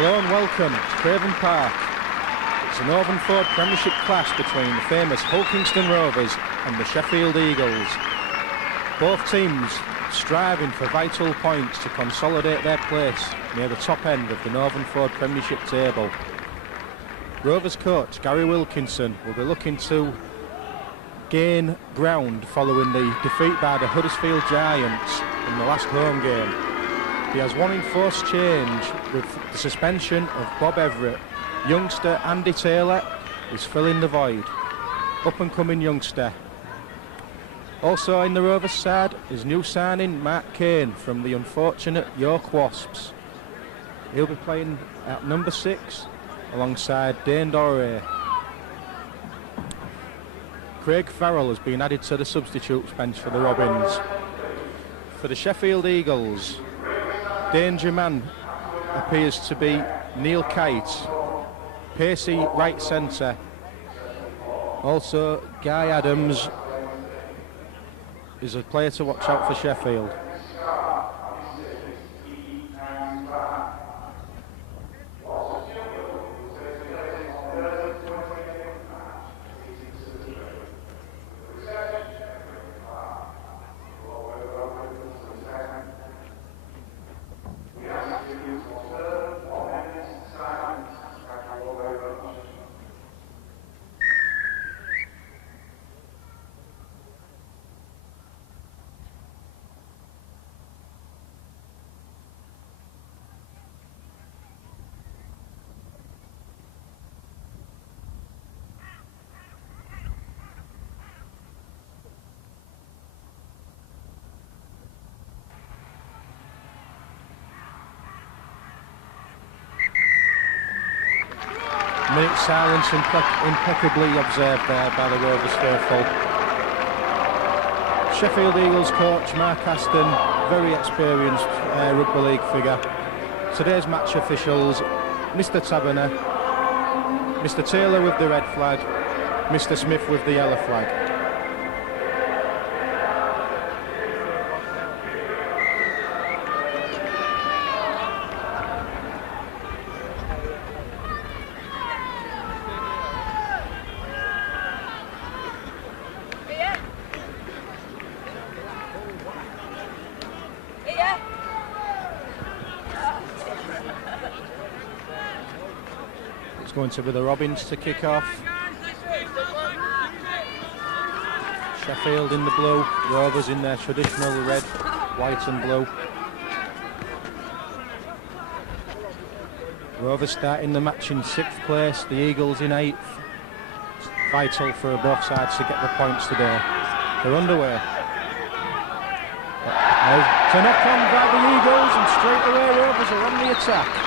Hello and welcome to Craven Park. It's a Northern Ford Premiership clash between the famous Hulkingston Rovers and the Sheffield Eagles. Both teams striving for vital points to consolidate their place near the top end of the Northern Ford Premiership table. Rovers coach Gary Wilkinson will be looking to gain ground following the defeat by the Huddersfield Giants in the last home game. He has one enforced change with the suspension of Bob Everett. Youngster Andy Taylor is filling the void. Up and coming youngster. Also in the Rovers side is new signing Mark Kane from the unfortunate York Wasps. He'll be playing at number 6 alongside Dane Doré. Craig Farrell has been added to the substitutes bench for the Robins. For the Sheffield Eagles, danger man appears to be Neil Kite, pacey right centre. Also Guy Adams is a player to watch out for Sheffield. Minute silence impeccably observed there by the Rovers faithful. Sheffield Eagles coach Mark Aston, very experienced rugby league figure. Today's match officials, Mr Taberner, Mr Taylor with the red flag, Mr Smith with the yellow flag. It's going to be the Robins to kick off. Sheffield in the blue, Rovers in their traditional red, white and blue. Rovers starting the match in 6th place, the Eagles in 8th. Vital for both sides to get the points today. They're underway. It's a knock on by the Eagles and straight away Rovers are on the attack.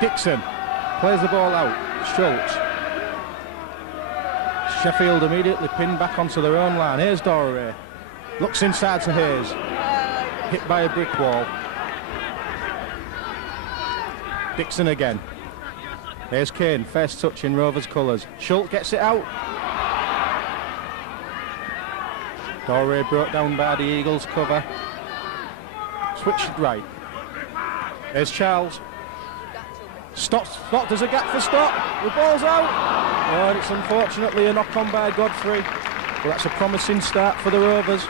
Dixon plays the ball out. Schultz. Sheffield immediately pinned back onto their own line. Here's Doré. Looks inside to Hayes. Hit by a brick wall. Dixon again. Here's Kane. First touch in Rovers colours. Schultz gets it out. Doré brought down by the Eagles cover. Switched right. There's Charles. Stop, there's a gap for Stop. The ball's out. Oh, and it's unfortunately a knock on by Godfrey. But that's a promising start for the Rovers.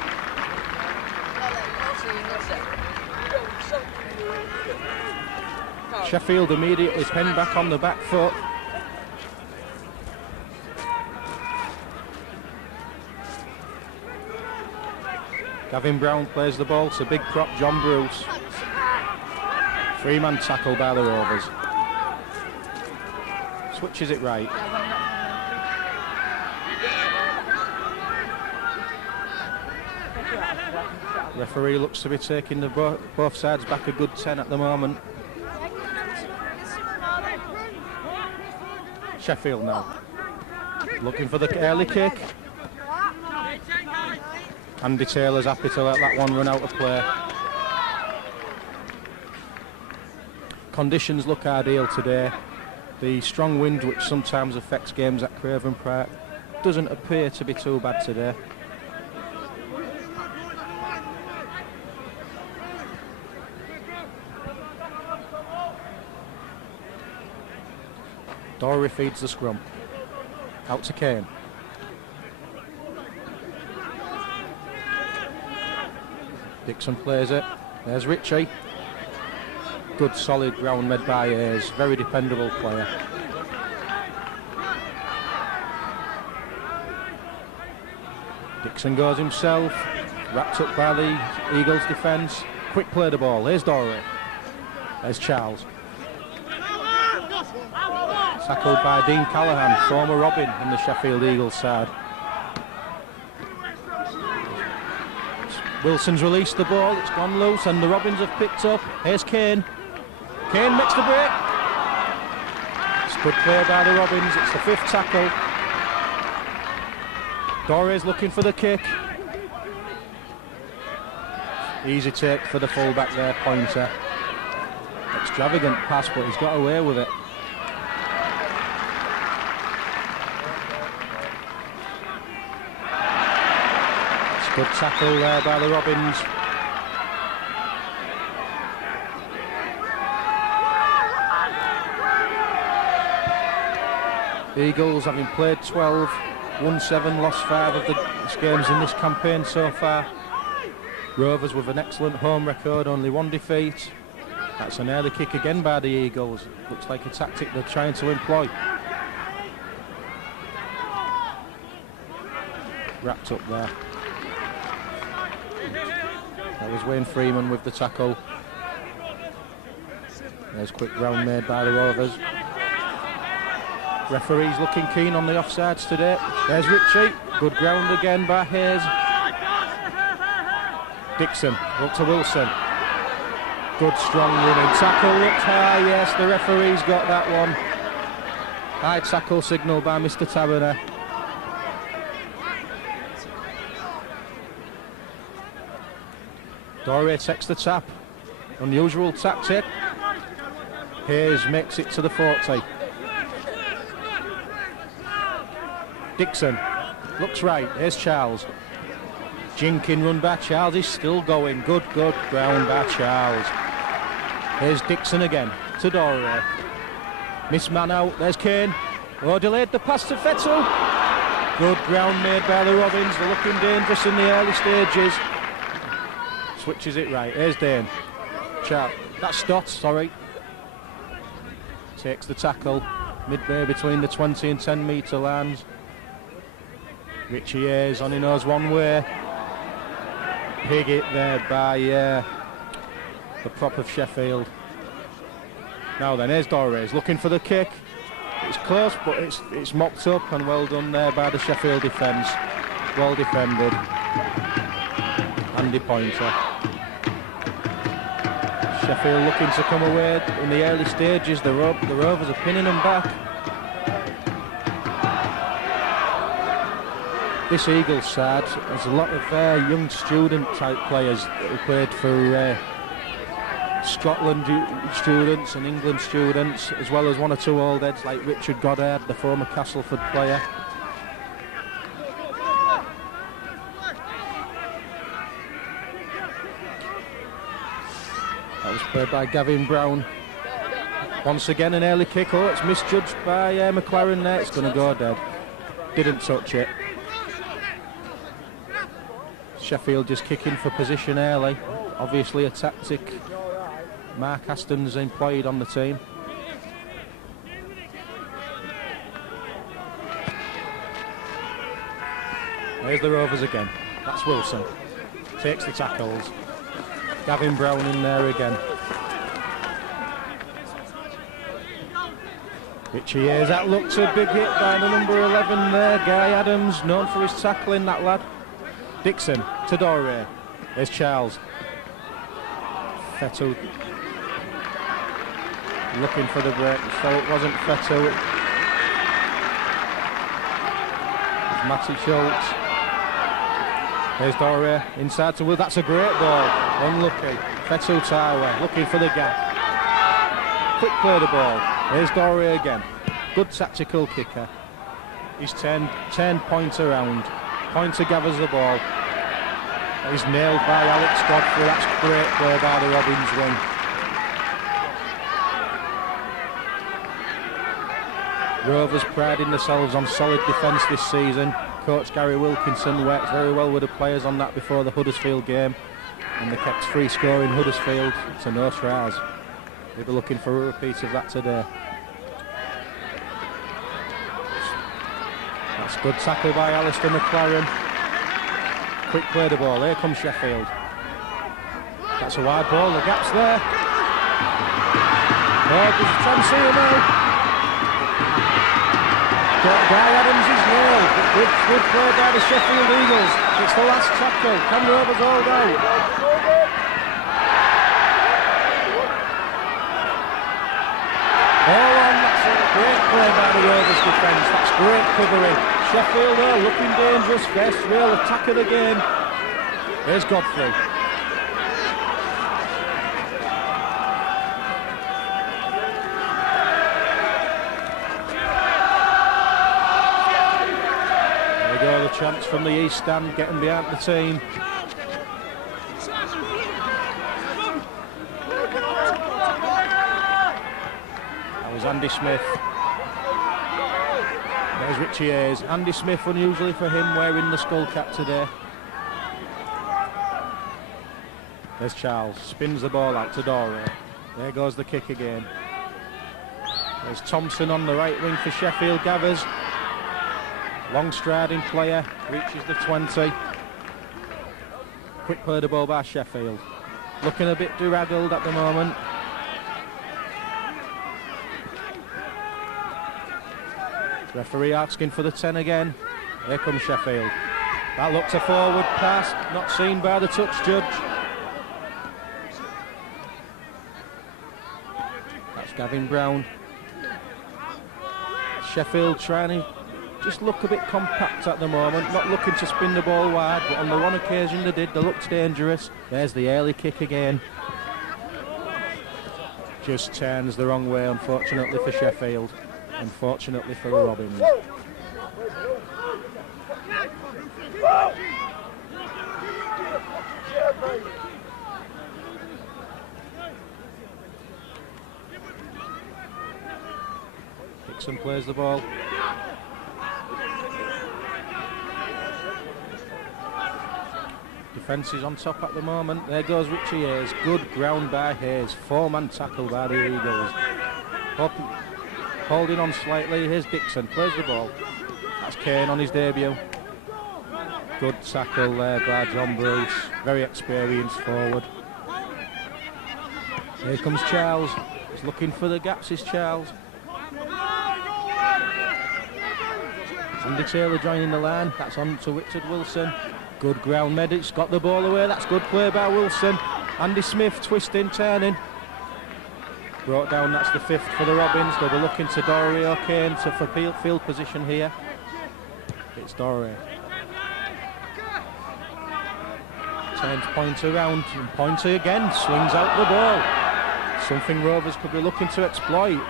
Sheffield immediately pinned back on the back foot. Gavin Brown plays the ball to big prop John Bruce. 3-man tackle by the Rovers. Switches it right. Referee looks to be taking both sides back a good 10 at the moment. Sheffield now. Looking for the early kick. Andy Taylor's happy to let that one run out of play. Conditions look ideal today. The strong wind, which sometimes affects games at Craven Park, doesn't appear to be too bad today. Dory feeds the scrum. Out to Kane. Dixon plays it. There's Ritchie. Good solid ground made by Hayes. Very dependable player. Dixon goes himself. Wrapped up by the Eagles defence. Quick play the ball. Here's Dory. There's Charles. Tackled by Dean Callaghan, former Robin in the Sheffield Eagles side. Wilson's released the ball, it's gone loose and the Robins have picked up. Here's Kane. Kane makes the break. It's good play by the Robins, it's the 5th tackle. Dory's looking for the kick. Easy take for the fullback there, Pointer. Extravagant pass, but he's got away with it. It's a good tackle there by the Robins. Eagles, having played 12, won 7, lost 5 of the games in this campaign so far. Rovers with an excellent home record, only 1 defeat. That's an early kick again by the Eagles. Looks like a tactic they're trying to employ. Wrapped up there. That was Wayne Freeman with the tackle. There's quick ground made by the Rovers. Referee's looking keen on the offsides today. There's Ritchie. Good ground again by Hayes. Dixon, up to Wilson. Good strong running tackle, looked high, yes, the referee's got that one. High tackle signal by Mr. Taberner. Dory takes the tap. Unusual tactic. Hayes makes it to the 40. Dixon looks right, here's Charles. Jinking run by Charles, he's still going. Good ground by Charles. Here's Dixon again to Dory. Miss man out, there's Kane. Oh, delayed the pass to Fettel. Good ground made by the Robins. They're looking dangerous in the early stages. Switches it right, here's Dane. That's Stott, sorry. Takes the tackle. Midway between the 20 and 10 metre lines. Richie Hayes on he knows one way. Pig it there by the prop of Sheffield. Now then, here's Doris looking for the kick. It's close, but it's mopped up and well done there by the Sheffield defence. Well defended. Andy Pointer. Sheffield looking to come away in the early stages. The Rovers are pinning them back. This Eagles side has a lot of young student type players who played for Scotland students and England students, as well as 1 or 2 old heads like Richard Goddard, the former Castleford player. That was played by Gavin Brown. Once again an early kick. Oh, it's misjudged by McLaren there. It's going to go dead. Didn't touch it. Sheffield just kicking for position early. Obviously a tactic Mark Aston's employed on the team. There's the Rovers again. That's Wilson. Takes the tackles. Gavin Brown in there again. Richie Hayes, that looks a big hit by the number 11 there. Guy Adams, known for his tackling, that lad. Dixon to Dory. There's Charles. Fettel looking for the break, so it wasn't Fettel. It was Matty Schultz. There's Dory inside to Will. That's a great ball. Unlucky. Fettel Tower looking for the gap. Quick play the ball. There's Dory again. Good tactical kicker. He's 10 points around. Pointer gathers the ball. He's nailed by Alex Godfrey. That's great play by the Robins wing. Rovers priding themselves on solid defence this season. Coach Gary Wilkinson worked very well with the players on that before the Huddersfield game, and they kept free scoring Huddersfield to no tries. They'll be looking for a repeat of that today. That's a good tackle by Alistair McLaren. Quick play the ball. Here comes Sheffield. That's a wide ball. The gap's there. Oh, there's a chance here now. Guy Adams is nailed. Good play by the Sheffield Eagles. It's the last tackle. Can Rovers hold out? All on. That's a great play by the Rovers defence. That's great covering. Sheffield there looking dangerous. First real attack of the game. There's Godfrey. The chance from the east stand, getting behind the team. That was Andy Smith. There's Richie Hayes. Andy Smith, unusually for him, wearing the skull cap today. There's Charles, spins the ball out to Dore. There goes the kick again. There's Thompson on the right wing for Sheffield. Gathers. Long striding player, reaches the 20. Quick play the ball by Sheffield. Looking a bit draggled at the moment. Referee asking for the 10 again. Here comes Sheffield. That looked a forward pass, not seen by the touch judge. That's Gavin Brown. Sheffield trying to just look a bit compact at the moment, not looking to spin the ball wide, but on the one occasion they did, they looked dangerous. There's the early kick again. Just turns the wrong way, unfortunately for Sheffield, unfortunately for the Robins. Dixon plays the ball. Defence is on top at the moment. There goes Richie Hayes. Good ground by Hayes. Four-man tackle by the Eagles. Holding on slightly. Here's Dixon. Plays the ball. That's Kane on his debut. Good tackle there by John Bruce. Very experienced forward. Here comes Charles. He's looking for the gaps, is Charles. Andy Taylor joining the line. That's on to Richard Wilson. Good ground Medic's got the ball away. That's good play by Wilson. Andy Smith twisting, turning. Brought down, that's the 5th for the Robins. They'll be looking to Dore or Kane for field position here. It's Dore. Turns Pointer around, and Pointer again swings out the ball. Something Rovers could be looking to exploit.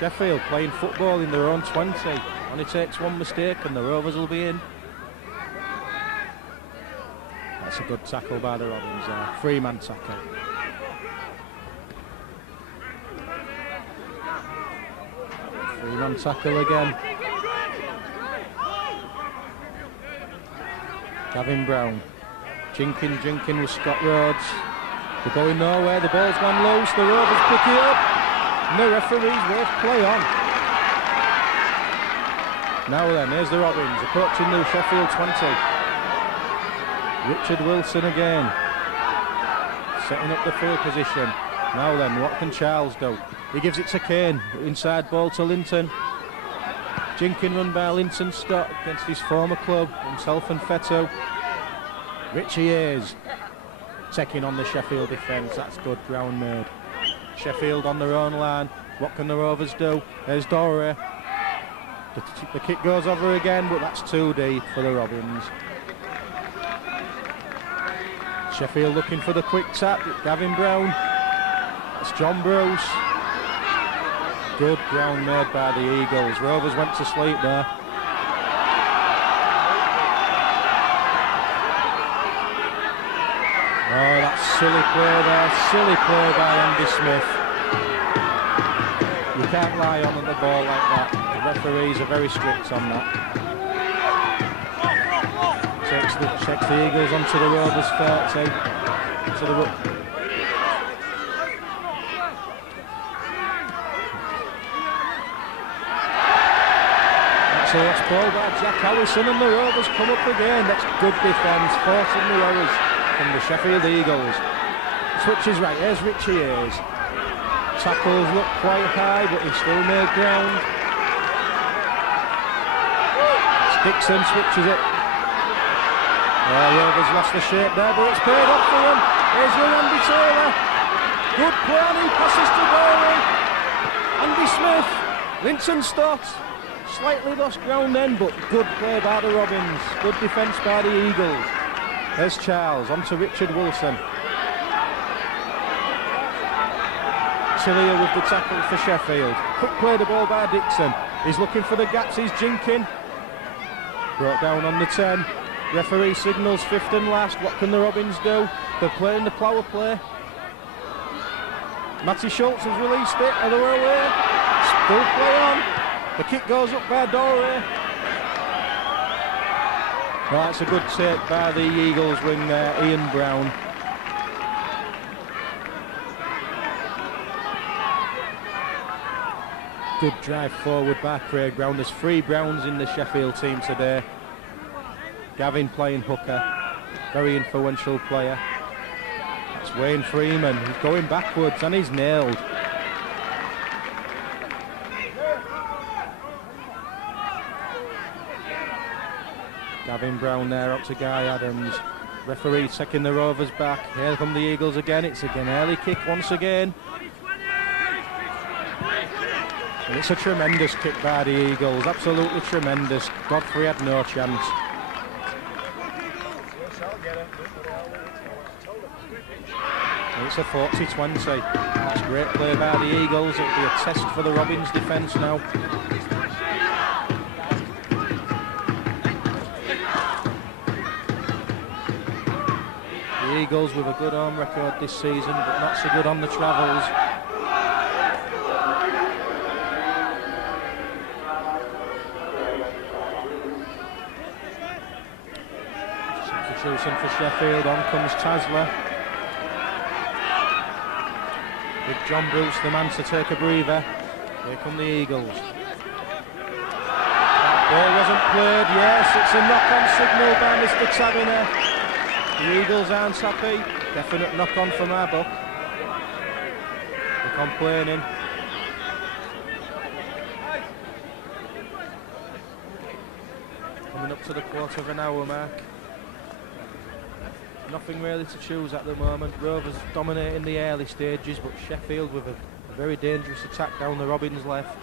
Sheffield playing football in their own 20. Only takes one mistake and the Rovers will be in. That's a good tackle by the Robins there. 3-man tackle. Three-man tackle again. Gavin Brown. Jinkin with Scott Rhodes. They're going nowhere. The ball's gone loose. The Rovers pick it up. And the referees wave play on. Now then, here's the Robins approaching the Sheffield 20. Richard Wilson again, setting up the field position. Now then, what can Charles do? He gives it to Kane, inside ball to Linton. Jinkin run by Linton Stott against his former club, himself and Fetto. Richie Hayes taking on the Sheffield defence. That's good ground made. Sheffield on their own line. What can the Rovers do? There's Dore. The kick goes over again, but that's too deep for the Robins. Sheffield looking for the quick tap. Gavin Brown. That's John Bruce. Good ground made by the Eagles. Rovers went to sleep there. Oh, that's silly play there. Silly play by Andy Smith. You You can't lie on the ball like that. The referees are very strict on that. Takes the Eagles onto the Rovers 30. So it's ball by Jack Howison, and the Rovers come up again. That's good defence, forcing the errors from the Sheffield Eagles. Switches right, here's Richie Hayes. Tackles look quite high, but he still made ground. It's Dixon switches it. Rovers lost the shape there, but it's paid off for him. Here's young Andy Taylor. Good play, and he passes to Dory. Andy Smith. Linton Stott. Slightly lost ground then, but good play by the Robins. Good defence by the Eagles. There's Charles, on to Richard Wilson. Tillier with the tackle for Sheffield. Quick play the ball by Dixon. He's looking for the gaps, he's jinking. Brought down on the 10. Referee signals fifth and last. What can the Robins do? They're playing the power play. Matty Schultz has released it. Other way. Still play on. The kick goes up by Dorey. Well, that's a good take by the Eagles wing there, Ian Brown. Good drive forward by Craig Brown. There's 3 Browns in the Sheffield team today. Gavin playing hooker, very influential player. That's Wayne Freeman, he's going backwards and he's nailed. Gavin Brown there up to Guy Adams. Referee taking the Rovers back. Here come the Eagles again. It's again early kick once again. And it's a tremendous kick by the Eagles, absolutely tremendous. Godfrey had no chance. And it's a 40-20. That's great play by the Eagles. It'll be a test for the Robins defence now. The Eagles with a good home record this season, but not so good on the travels. Substitution for Sheffield, on comes Tasler. With John Bruce, the man to take a breather. Here come the Eagles. That ball wasn't played, yes, it's a knock-on signal by Mr. Taberner. The Eagles aren't happy. Definite knock-on from our book. They're complaining. Coming up to the quarter of an hour mark. Nothing really to choose at the moment. Rovers dominating the early stages, but Sheffield with a very dangerous attack down the Robins left.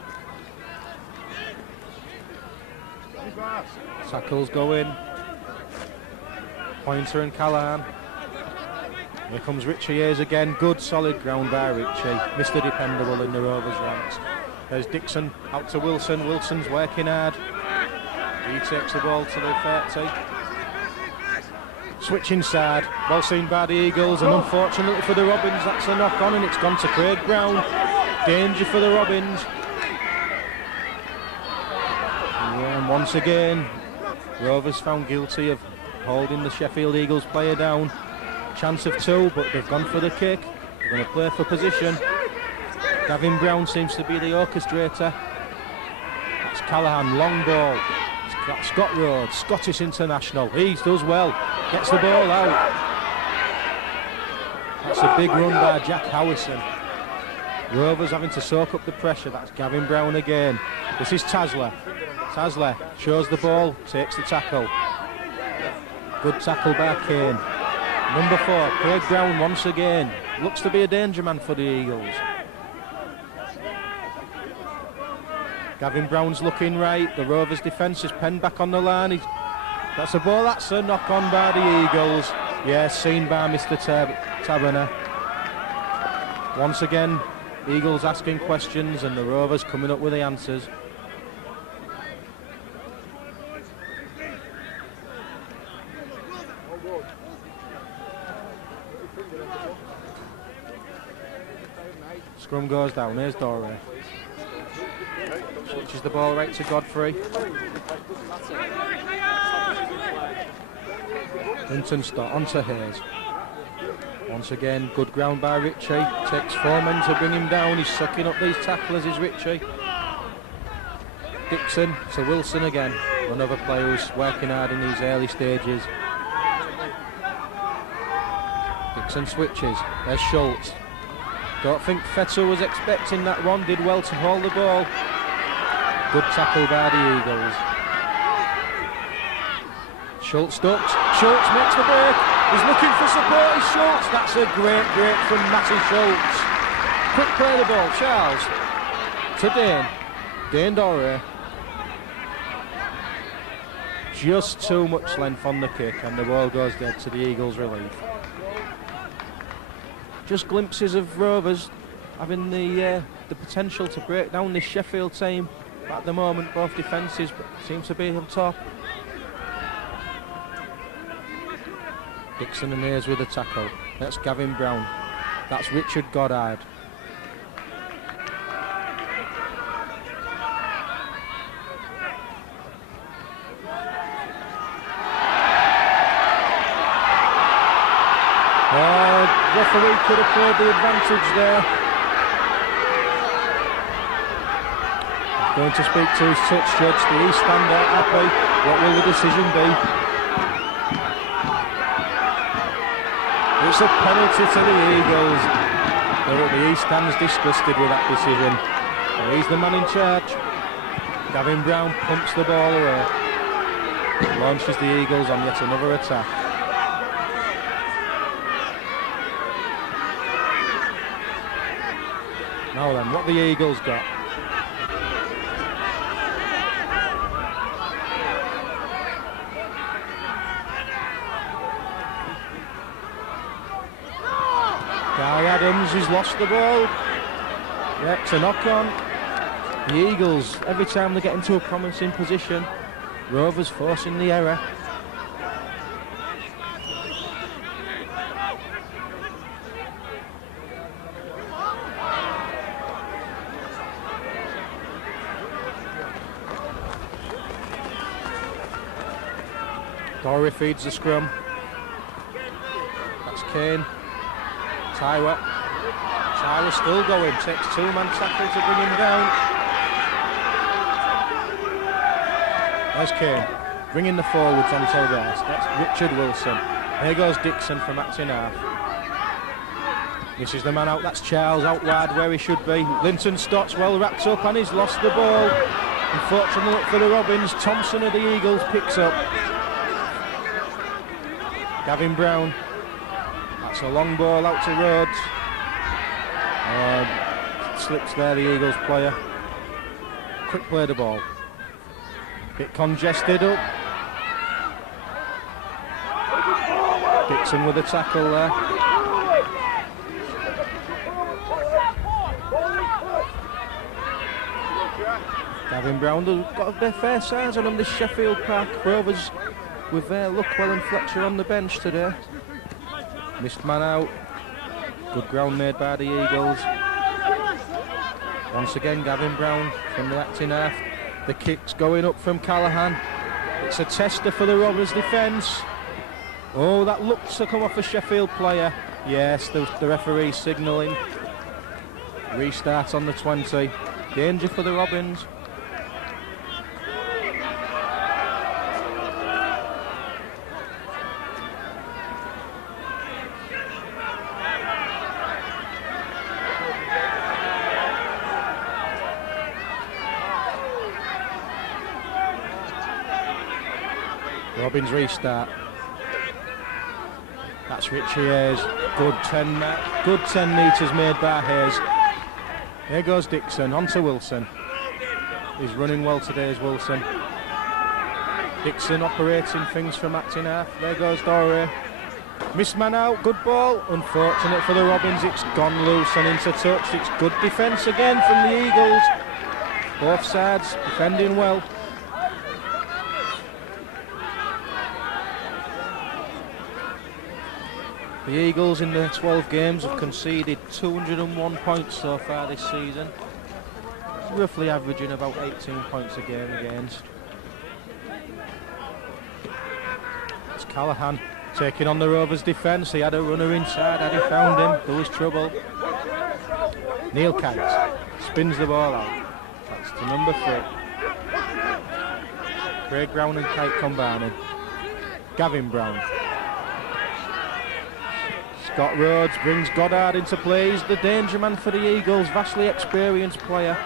Tackles go in. Pointer and Callahan. Here comes Richie Hayes again. Good solid ground by Richie. Mr. Dependable in the Rovers ranks. There's Dixon out to Wilson. Wilson's working hard. He takes the ball to the 30. Switch inside. Ball seen by the Eagles, and unfortunately for the Robins, that's a knock on, and it's gone to Craig Brown. Danger for the Robins. And once again, Rovers found guilty of holding the Sheffield Eagles player down. Chance of 2, but they've gone for the kick. They're going to play for position. Gavin Brown seems to be the orchestrator. That's Callahan, long ball. Scott Rhodes, Scottish international. He does well. Gets the ball out. That's a big run by Jack Howison. Rovers having to soak up the pressure. That's Gavin Brown again. This is Tasler. Tasler shows the ball, takes the tackle. Good tackle by Kane. Number 4, Craig Brown once again. Looks to be a danger man for the Eagles. Gavin Brown's looking right. The Rovers defence is penned back on the line. That's a ball. That's a knock on by the Eagles. Yes, seen by Mr. Taberner. Once again, Eagles asking questions and the Rovers coming up with the answers. Scrum goes down. Here's Dorey. Pitches the ball right to Godfrey. Linton Stott onto Hayes. Once again, good ground by Ritchie. Takes 4 men to bring him down. He's sucking up these tacklers, is Ritchie. Dixon to Wilson again. Another player who's working hard in these early stages. Dixon switches. There's Schultz. Don't think Fettel was expecting that one. Did well to hold the ball. Good tackle by the Eagles. Schultz ducks. Schultz makes the break. He's looking for support. It's Schultz. That's a great break from Matty Schultz. Quick play the ball. Charles to Dane. Dane Doré. Just too much length on the kick, and the ball goes dead to the Eagles' relief. Just glimpses of Rovers having the potential to break down this Sheffield team. But at the moment, both defences seem to be on top. Dixon and Hayes with a tackle. That's Gavin Brown. That's Richard Goddard. Referee could have played the advantage there. Going to speak to his touch judge. The East stand out happy. What will the decision be? It's a penalty to the Eagles. The East stands disgusted with that decision. And he's the man in charge. Gavin Brown pumps the ball away. Launches the Eagles on yet another attack. Now then, what the Eagles got? Guy Adams has lost the ball. Yeah, it's a knock on. The Eagles, every time they get into a promising position, Rovers forcing the error. Doré feeds the scrum. That's Kane. Tyler. Tyler still going. Takes 2-man tackle to bring him down. There's Kane. Bringing the forwards onto the rest. That's Richard Wilson. Here goes Dixon from acting half. This is the man out. That's Charles out wide where he should be. Linton Stott's well wrapped up and he's lost the ball. Unfortunately for the Robins, Thompson of the Eagles picks up. Gavin Brown. That's a long ball out to Rhodes. Slips there, the Eagles player. Quick play the ball. Bit congested up. Dixon with a tackle there. Gavin Brown has got their fair size on them, this Sheffield Park. Rovers with Luckwell and Fletcher on the bench today. Missed man out. Good ground made by the Eagles. Once again, Gavin Brown from the acting half. The kick's going up from Callaghan. It's a tester for the Rovers defence. Oh, that looks to come off a Sheffield player. Yes, the referee's signalling. Restart on the 20. Danger for the Robins. Robins restart. That's Richie Hayes. Good 10 metres made by Hayes. Here goes Dixon, on to Wilson. He's running well today as Wilson. Dixon operating things from acting half. There goes Doré. Missed man out, good ball. Unfortunate for the Robins, it's gone loose and into touch. It's good defence again from the Eagles. Both sides defending well. The Eagles in the 12 games have conceded 201 points so far this season. roughly averaging about 18 points a game against. It's Callaghan taking on the Rovers defence. He had a runner inside, had he found him, there was trouble. Neil Kite spins the ball out. That's to number 3. Craig Brown and Kite combining. Gavin Brown. Scott Rhodes brings Goddard into play. He's the danger man for the Eagles, vastly experienced player.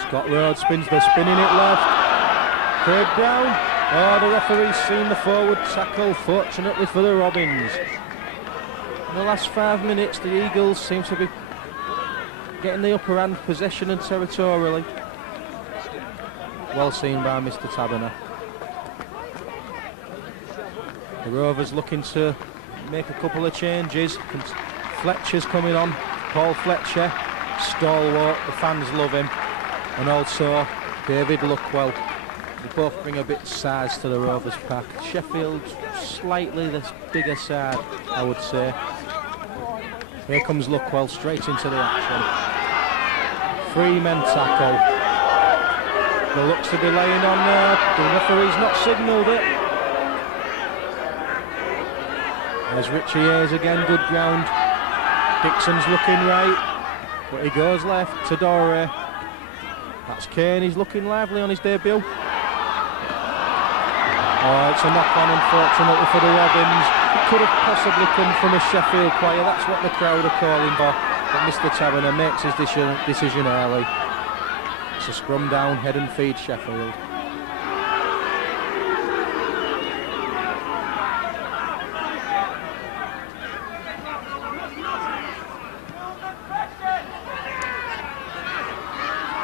Scott Rhodes spins the spinning it left. Craig Brown. Oh, the referee's seen the forward tackle, fortunately for the Robins. In the last 5 minutes, the Eagles seem to be getting the upper hand possession and territorially. Well seen by Mr. Taberner. The Rovers looking to make a couple of changes. Fletcher's coming on. Paul Fletcher, stalwart, the fans love him. And also David Luckwell. They both bring a bit of size to the Rovers pack. Sheffield slightly the bigger side, I would say. Here comes Luckwell straight into the action. 3 men tackle. There looks to be laying on there. The referee's not signalled it. There's Richie Hayes again, good ground. Dixon's looking right, but he goes left to Dore. That's Kane, he's looking lively on his debut. Oh, it's a knock-on, unfortunately, for the Robins. It could have possibly come from a Sheffield player, that's what the crowd are calling for. But Mr. Taberner makes his decision early. It's a scrum down, head and feed Sheffield.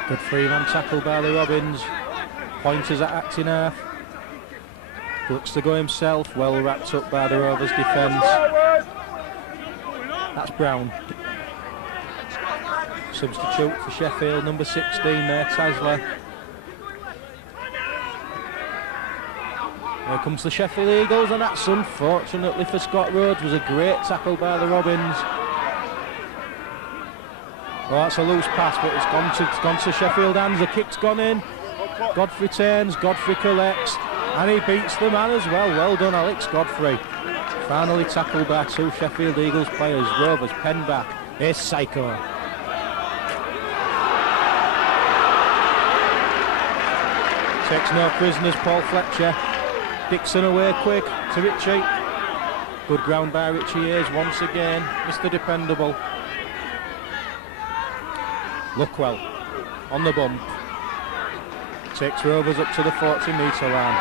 Good 3-man tackle by the Robins. Pointers at acting half. Looks to go himself, well wrapped up by the Rovers defence. That's Brown. Substitute for Sheffield, number 16 there, Tasler. Here comes the Sheffield Eagles, and that's unfortunately for Scott Rhodes, was a great tackle by the Robins. Well, that's a loose pass, but it's gone to Sheffield hands. The kick's gone in. Godfrey turns, Godfrey collects, and he beats the man as well. Well done, Alex Godfrey. Finally tackled by 2 Sheffield Eagles players. Rovers pen back. Here's Psycho. Takes no prisoners, Paul Fletcher. Dixon away quick to Richie. Good ground by Richie Hayes once again. Mr. Dependable. Luckwell on the bump. Takes Rovers up to the 40-metre line.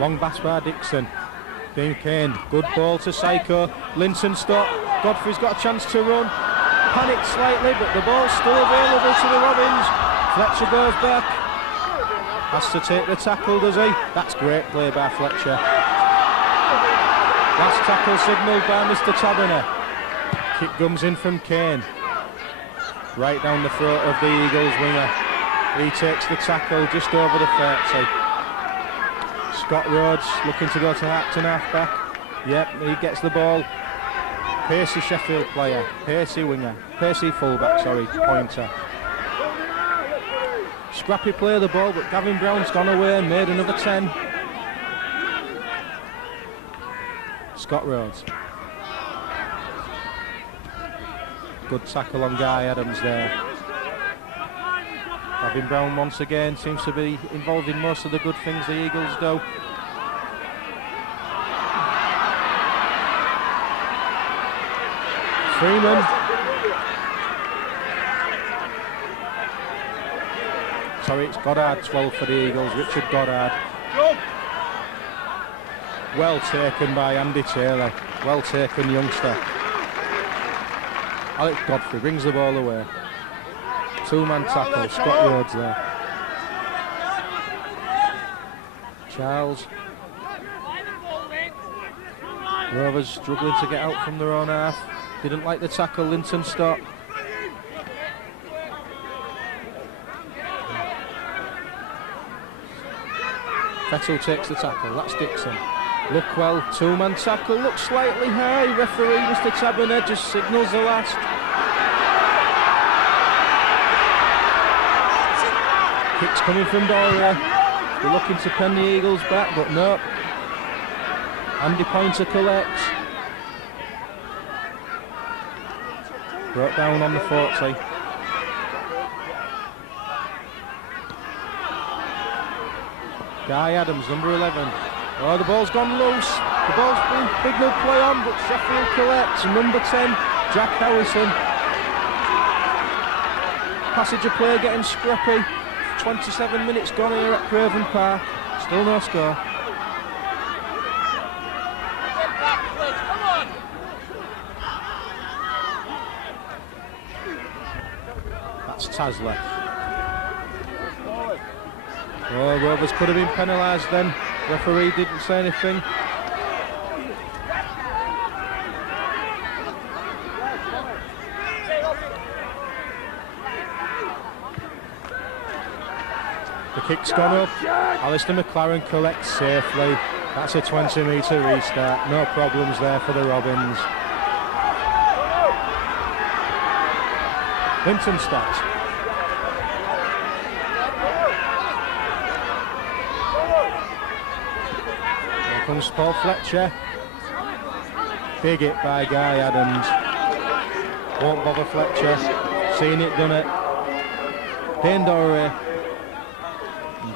Long pass by Dixon. Dean Kane, good ball to Psycho. Linton stop. Godfrey's got a chance to run. Panicked slightly, but the ball's still available to the Robins. Fletcher goes back. Has to take the tackle, does he? That's great play by Fletcher. Last tackle signalled by Mr. Taberner. Kick comes in from Kane. Right down the throat of the Eagles winger. He takes the tackle just over the 30. Scott Rhodes looking to go to Acton half-back. Yep, he gets the ball. Pacey Sheffield player. Pacey winger. Pacey fullback, sorry, pointer. Scrappy play of the ball, but Gavin Brown's gone away and made another 10. Scott Rhodes. Good tackle on Guy Adams there. Gavin Brown once again seems to be involved in most of the good things the Eagles do. Freeman. Sorry, it's Goddard, 12 for the Eagles, Richard Goddard. Well taken by Andy Taylor. Well taken, youngster. Alex Godfrey brings the ball away. 2-man tackle, Scott Rhodes there. Charles. Rovers struggling to get out from their own half. Didn't like the tackle, Linton stop. Vettel takes the tackle, that's Dixon. Luckwell, two-man tackle, looks slightly high. Referee Mr. Taberner just signals the last. Kicks coming from Dora. They're looking to pen the Eagles back, but no. Andy Pointer collects. Brought down on the 40. Guy Adams, number 11. Oh, the ball's gone loose. The ball's been big no play on, but Sheffield collects. Number 10, Jack Howison. Passage of play getting scrappy. 27 minutes gone here at Craven Park. Still no score. That's Tasler. Oh, Rovers could have been penalised then. Referee didn't say anything. The kick's gone up. Alistair McLaren collects safely. That's a 20-metre restart. No problems there for the Robins. Vinton stops. Here comes Paul Fletcher. Big hit by Guy Adams. Won't bother Fletcher. Seen it, done it. Payne Dorey.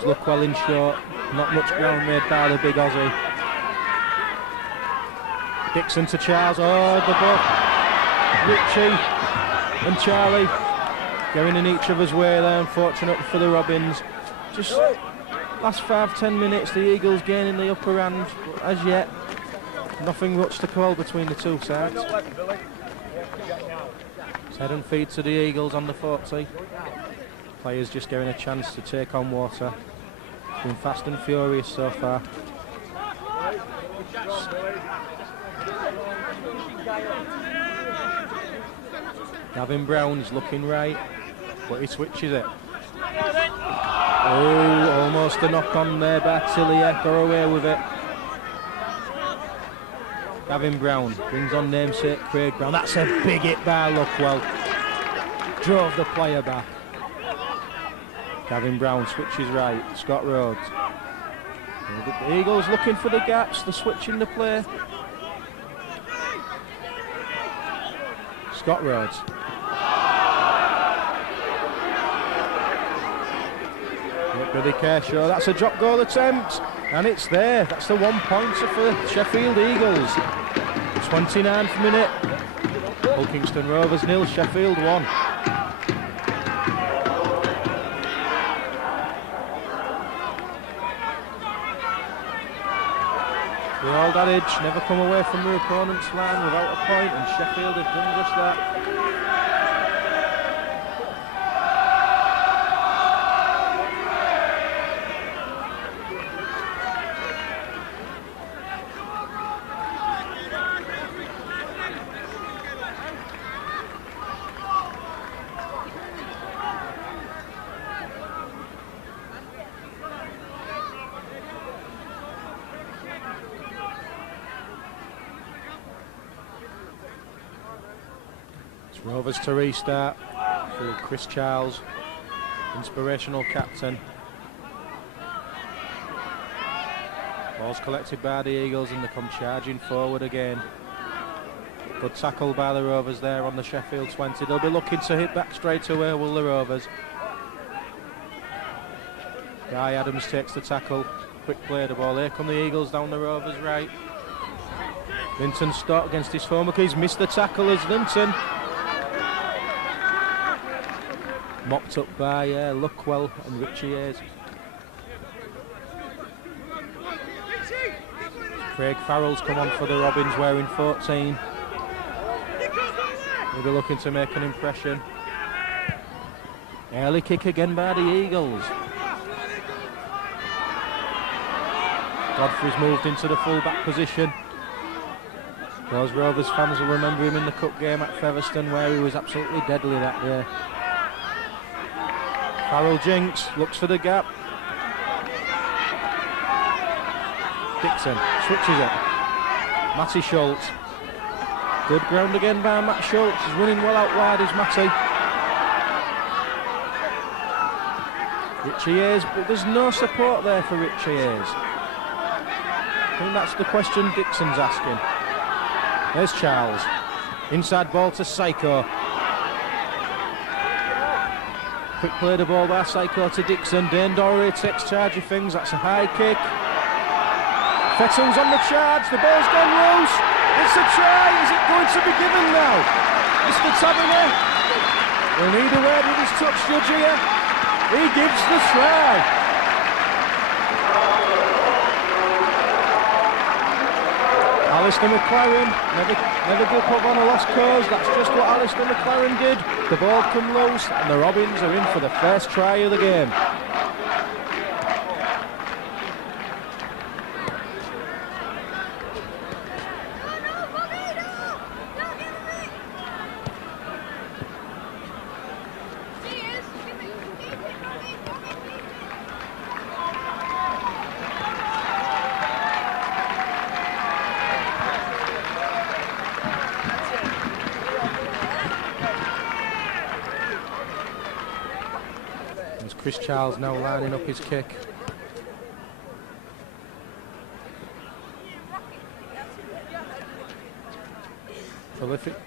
Look well in short. Not much ground made by the big Aussie. Dixon to Charles. Oh, the ball. Richie and Charlie going in each other's way there. Unfortunate for the Robins. Just last 5-10 minutes, the Eagles gaining the upper hand. As yet, nothing much to call between the two sides. It's head and feet to the Eagles on the 40. Players just getting a chance to take on water. It's been fast and furious so far. Gavin Brown's looking right, but he switches it. Oh, almost a knock on there by Tillier. Go away with it. Gavin Brown brings on namesake Craig Brown. That's a big hit by Luckwell. Drove the player back. Gavin Brown switches right. Scott Rhodes. The Eagles looking for the gaps. They're switching the play. Scott Rhodes. Billy Kershaw. That's a drop goal attempt. And it's there. That's the 1 pointer for Sheffield Eagles. 29th minute. Hulkingston Rovers 0, Sheffield 1. The old adage, never come away from your opponent's line without a point, and Sheffield have done just that. Rovers to restart through Chris Charles, inspirational captain. Ball's collected by the Eagles and they come charging forward again. Good tackle by the Rovers there on the Sheffield 20. They'll be looking to hit back straight away, will the Rovers. Guy Adams takes the tackle. Quick play the ball. Here come the Eagles down the Rovers right. Linton Stott against his former. He's missed the tackle as Linton. Mopped up by Luckwell and Richie Hayes. Craig Farrell's come on for the Robins wearing 14. He'll be looking to make an impression. Early kick again by the Eagles. Godfrey's moved into the full-back position. Those Rovers fans will remember him in the cup game at Featherstone where he was absolutely deadly that day. Farrell Jinks looks for the gap. Dixon switches it. Matty Schultz. Good ground again by Matt Schultz. He's running well out wide, is Matty. Richie Hayes, but there's no support there for Richie Hayes. I think that's the question Dixon's asking. There's Charles. Inside ball to Psycho. Quick play the ball by Psycho to Dixon. Dane Dorey takes charge of things. That's a high kick. Fettel's on the charge. The ball's gone loose. It's a try. Is it going to be given now? Mr. Taverner will need a word with his touch judge here. He gives the try. Alistair McLaren never give up on a lost cause. That's just what Alistair McLaren did. The ball come loose and the Robins are in for the first try of the game. Chris Charles now lining up his kick.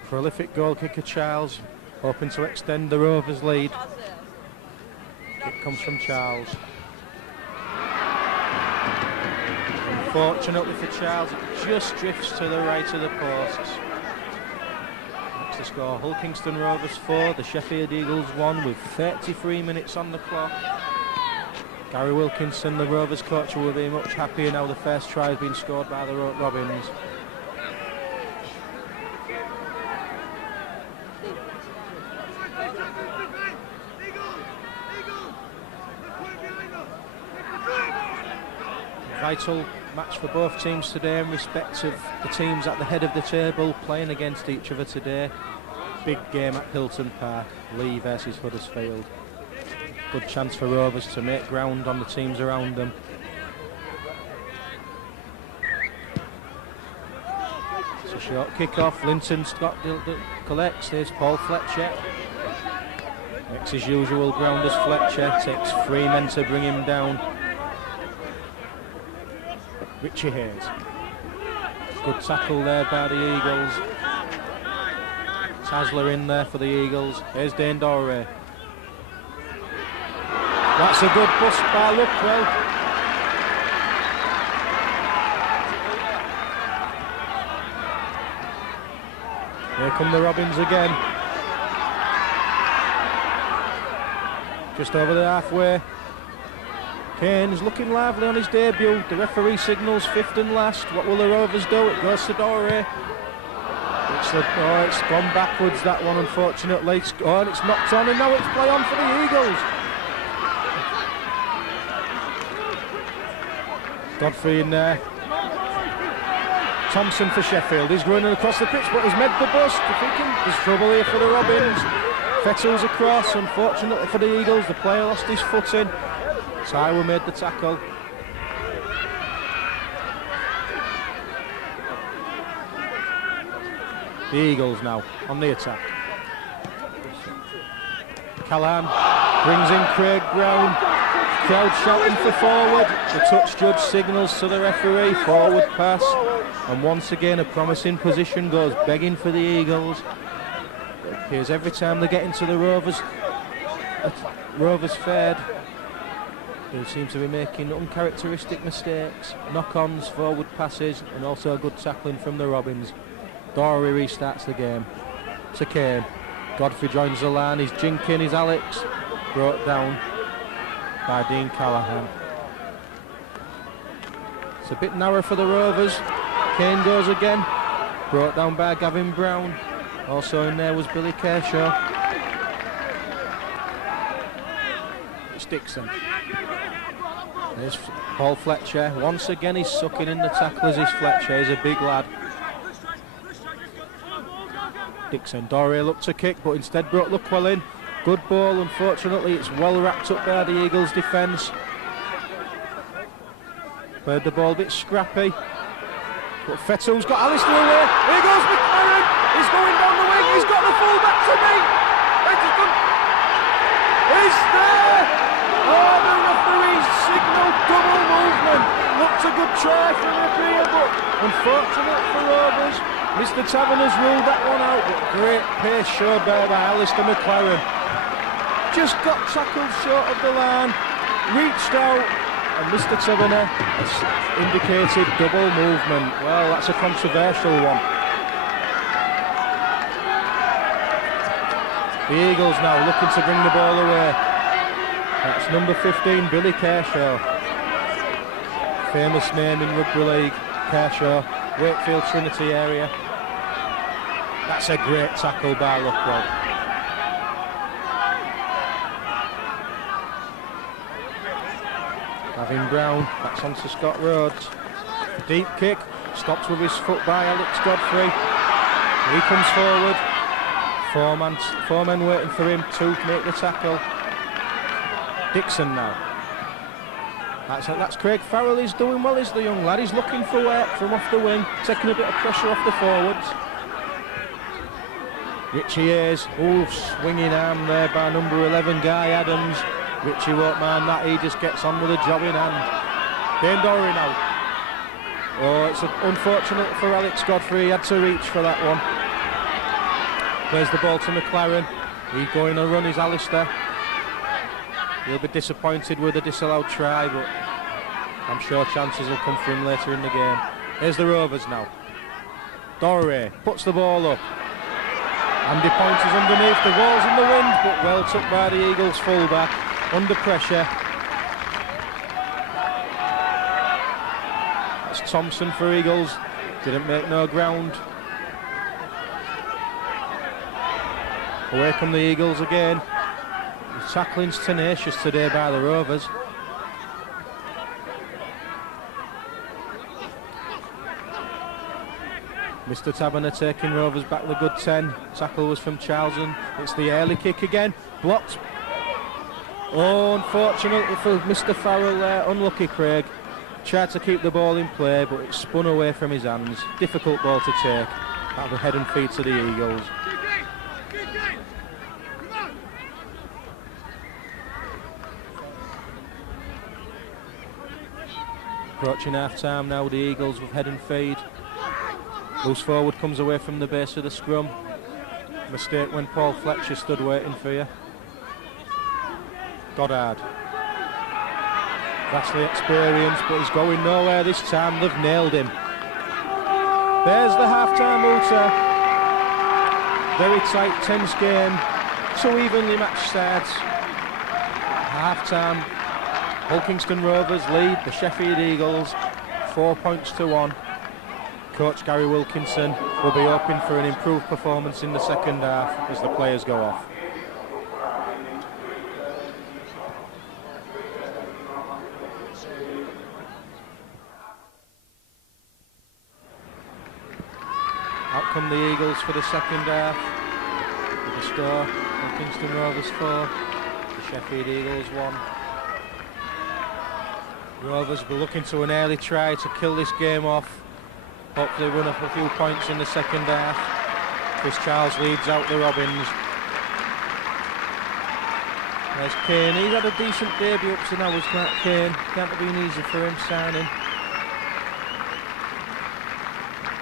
Prolific goal kicker Charles, hoping to extend the Rovers' lead. Kick comes from Charles. Unfortunately for Charles, it just drifts to the right of the posts. To score, Hulkingston Rovers 4, the Sheffield Eagles 1 with 33 minutes on the clock. Gary Wilkinson, the Rovers coach, will be much happier now the first try has been scored by the Robins. Vital match for both teams today in respect of the teams at the head of the table playing against each other today. Big game at Hilton Park, Lee versus Huddersfield. Good chance for Rovers to make ground on the teams around them. It's a short kick-off. Linton Scott collects. Here's Paul Fletcher. Makes his usual ground as Fletcher. Takes 3 men to bring him down. Richie Hayes. Good tackle there by the Eagles. Tasler in there for the Eagles. Here's Dane Dorey. That's a good bust by Luckwell. Here come the Robins again. Just over the halfway. Kane's looking lively on his debut. The referee signals 5th and last. What will the Rovers do? It goes to Dorey. It's gone backwards, that one, unfortunately. It's knocked on, and now it's play on for the Eagles. Godfrey in there. Thompson for Sheffield. He's running across the pitch, but he's made the bust. There's trouble here for the Robins. Fettel's across. Unfortunately for the Eagles, the player lost his footing. Tyler made the tackle. The Eagles now on the attack. Callahan brings in Craig Brown. Crowd shouting for forward. The touch judge signals to the referee. Forward pass. And once again a promising position goes begging for the Eagles. It appears every time they get into the Rovers fed, they seem to be making uncharacteristic mistakes. Knock-ons, forward passes, and also good tackling from the Robins. Dorey restarts the game. To Kane. Godfrey joins the line. He's jinking. He's Alex. Brought down by Dean Callahan. It's a bit narrow for the Rovers. Kane goes again. Brought down by Gavin Brown. Also in there was Billy Kershaw. It's Dixon. There's Paul Fletcher. Once again he's sucking in the tacklers. Is Fletcher. He's a big lad. Dixon. Dorey looked to kick, but instead brought Luckwell in. Good ball. Unfortunately, it's well wrapped up by the Eagles' defence. Played the ball a bit scrappy. But Fettu's got Alistair away. Here goes McLaren. He's going down the wing. He's got the full-back to meet. He's there. Oh, the referee's signalled double movement. Looked a good try from Rapia, but unfortunate for Rovers. Mr. Taverner's ruled that one out, but great pace showed there by Alistair McLaren. Just got tackled short of the line, reached out, and Mr. Taverner has indicated double movement. Well, that's a controversial one. The Eagles now looking to bring the ball away. That's number 15, Billy Kershaw. Famous name in rugby league, Kershaw, Wakefield Trinity area. That's a great tackle by Luckwell. Gavin Brown, that's on to Scott Rhodes. Deep kick, stops with his foot by Alex Godfrey. He comes forward. Four men waiting for him to make the tackle. Dixon now. That's Craig Farrell. He's doing well, is the young lad. He's looking for work from off the wing, taking a bit of pressure off the forwards. Richie Hayes, swinging arm there by number 11, Guy Adams. Richie won't mind that, he just gets on with a job in hand. Dane Dory now. Oh, it's unfortunate for Alex Godfrey, he had to reach for that one. Plays the ball to McLaren. He's going to run, is Alistair. He'll be disappointed with a disallowed try, but I'm sure chances will come for him later in the game. Here's the Rovers now. Doré puts the ball up. Andy Pointer's underneath, the ball's in the wind, but well took by the Eagles fullback, under pressure. That's Thompson for Eagles, didn't make no ground. Away come the Eagles again. The tackling's tenacious today by the Rovers. Mr. Taverner taking Rovers back the good 10. Tackle was from Charlton. It's the early kick again. Blocked. Oh, unfortunately for Mr. Farrell there. Unlucky Craig. Tried to keep the ball in play, but it spun away from his hands. Difficult ball to take. Out of the head and feet to the Eagles. Approaching half-time now, the Eagles with head and feet. Loose forward comes away from the base of the scrum. Mistake when Paul Fletcher stood waiting for you. Goddard. Vastly experienced, but he's going nowhere this time. They've nailed him. There's the half-time hooter. Very tight, tense game. Two evenly matched sides. Half-time. Hull Kingston Rovers lead the Sheffield Eagles 4 points to 1. Coach Gary Wilkinson will be hoping for an improved performance in the second half as the players go off. Out come the Eagles for the second half. With the score, Hull Kingston Rovers 4, the Sheffield Eagles 1. Rovers will be looking to an early try to kill this game off. Hopefully run up a few points in the second half. Chris Charles leads out the Robins. There's Kane. He's had a decent debut up to now, was Matt Kane. Can't have been easy for him signing.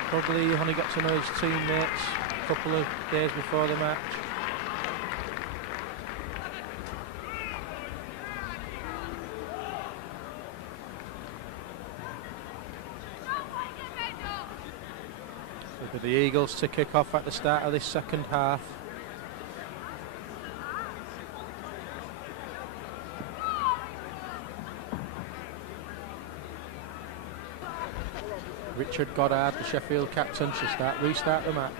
Probably only got to know his teammates a couple of days before the match. For the Eagles to kick off at the start of this second half. Richard Goddard, the Sheffield captain, to restart the match.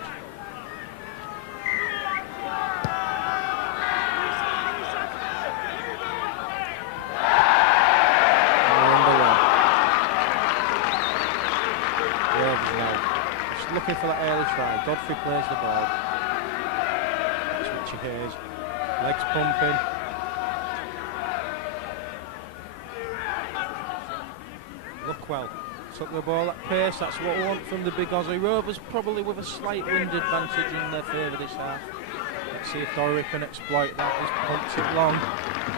Looking for that early try. Godfrey plays the ball. It's Richie Hayes. Legs pumping. Lookwell took the ball at pace. That's what we want from the big Aussie Rovers, probably with a slight wind advantage in their favour this half. Let's see if Dorry can exploit that. He's pumped it long.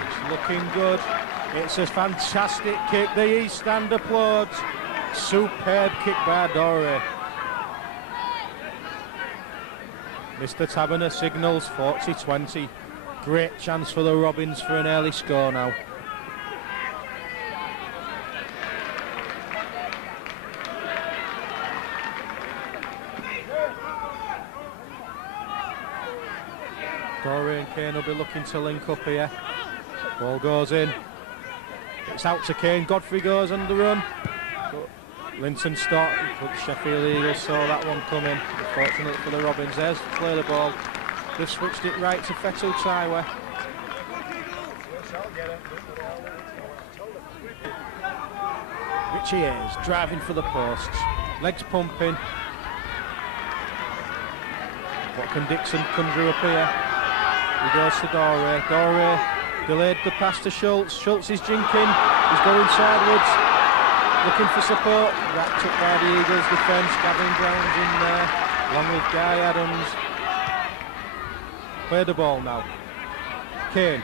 It's looking good. It's a fantastic kick. The East Stand applauds. Superb kick by Dorry. Mr. Taberner signals 40-20. Great chance for the Robins for an early score now. Dorry and Kane will be looking to link up here. Ball goes in. It's out to Kane. Godfrey goes on the run. But Linton stopped. But the Sheffield Eagles saw that one coming. Unfortunately for the Robins, there's to play the ball. They've switched it right to Fetu Taiwa. Richie Hayes driving for the posts. Legs pumping. What can Dixon conjure up here? He goes to Doré. Doré delayed the pass to Schultz. Schultz is jinking. He's going sideways, looking for support. Wrapped up by the Eagles defence. Gavin Brown's in there, along with Guy Adams. Play the ball now. Kane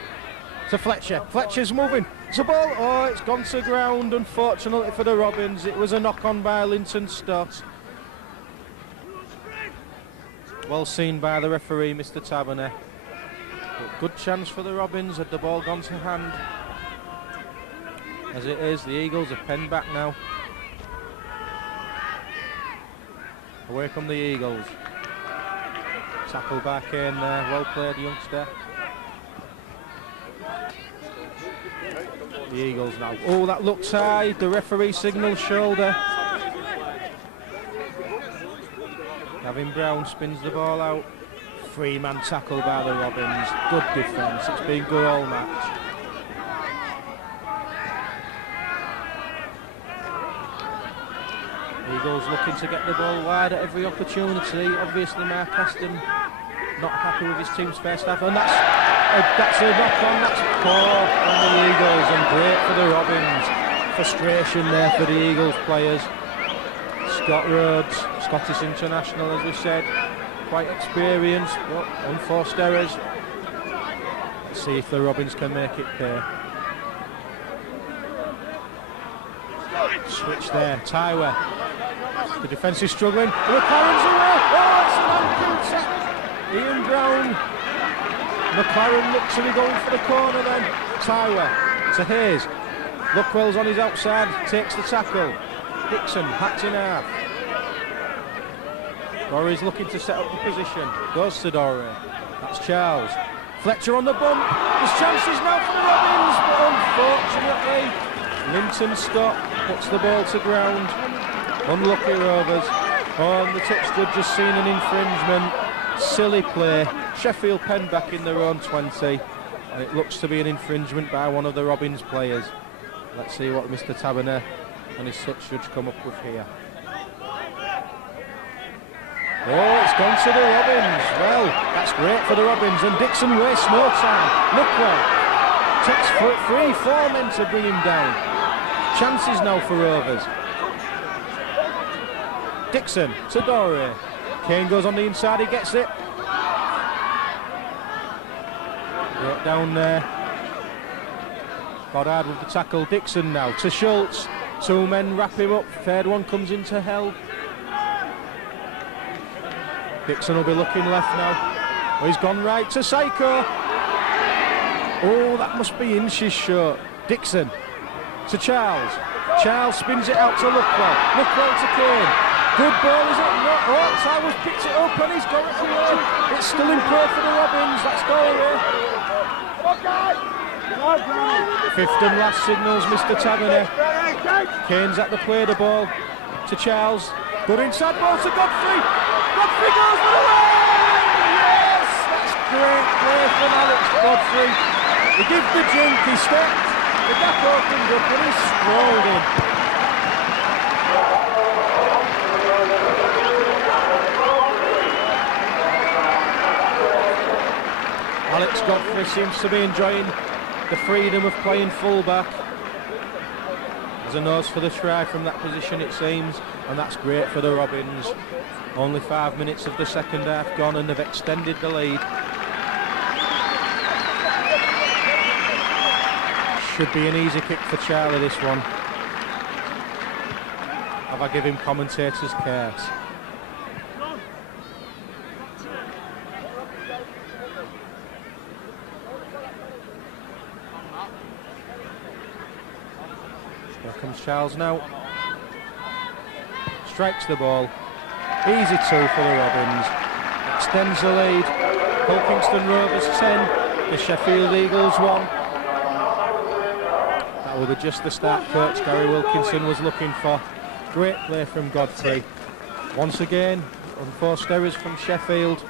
to Fletcher. Fletcher's moving. It's a ball. Oh, it's gone to ground. Unfortunately for the Robins, it was a knock-on by Linton Stott. Well seen by the referee, Mr. Taberner. But good chance for the Robins had the ball gone to hand. As it is, the Eagles are penned back now. Away come the Eagles. Tackle back in there, well played youngster. The Eagles now. Oh, that looks high. The referee signals shoulder. Gavin Brown spins the ball out. Three-man tackle by the Robins. Good defence. It's been good all match. Eagles looking to get the ball wide at every opportunity. Obviously, Mark Aston not happy with his team's first half, and that's a knock-on. That's poor from the Eagles and great for the Robins. Frustration there for the Eagles players. Scott Rhodes, Scottish international, as we said, quite experienced, but unforced errors. Let's see if the Robins can make it pay. Switch there, Taiwa. The defence is struggling. The McLaren's away. Oh, it's an ankle tap. Ian Brown. McLaren looks to be going for the corner then. Taiwa to Hayes. Lookwell's on his outside, takes the tackle. Dixon, hacked in half. Dorry's looking to set up the position. Goes to Dorry. That's Charles. Fletcher on the bump. There's chances now for the Robins, but unfortunately, Linton Stott puts the ball to ground. Unlucky Rovers. Oh, and the touch judge has seen an infringement. Silly play. Sheffield penned back in their own 20. And it looks to be an infringement by one of the Robins players. Let's see what Mr. Taberner and his touch judge come up with here. Oh, it's gone to the Robins. Well, that's great for the Robins. And Dixon wastes no time. Lookwell takes 3-4 men to bring him down. Chances now for Rovers. Dixon to Doré. Kane goes on the inside, he gets it. Brought down there. Goddard with the tackle. Dixon now to Schultz. Two men wrap him up. Third one comes into hell. Dixon will be looking left now. Oh, he's gone right to Psycho. Oh, that must be inches short. Dixon to Charles. Charles spins it out to Lookwell. Lookwell to Kane. Good ball, is it? No. Oh, Taiwa's picked it up and he's got it away. It's still in play for the Robins. That's Doré. Fifth and last signals Mr. Taberner. Kane's at the play the ball to Charles. Good inside ball to Godfrey. Godfrey goes for the line! Yes! That's great play from Alex Godfrey. He gives the jink, he stepped, the gap opened up and he strolled in. Alex Godfrey seems to be enjoying the freedom of playing full-back. There's a nose for the try from that position, it seems, and that's great for the Robins. Only 5 minutes of the second half gone and they've extended the lead. Should be an easy kick for Charlie, this one. Have I given commentators cares? Here comes Charles now. Strikes the ball. Easy 2 for the Robins. Extends the lead. Hulkingston Rovers 10. The Sheffield Eagles 1. That will be just the start coach Gary Wilkinson was looking for. Great play from Godfrey. Once again, unforced errors from Sheffield.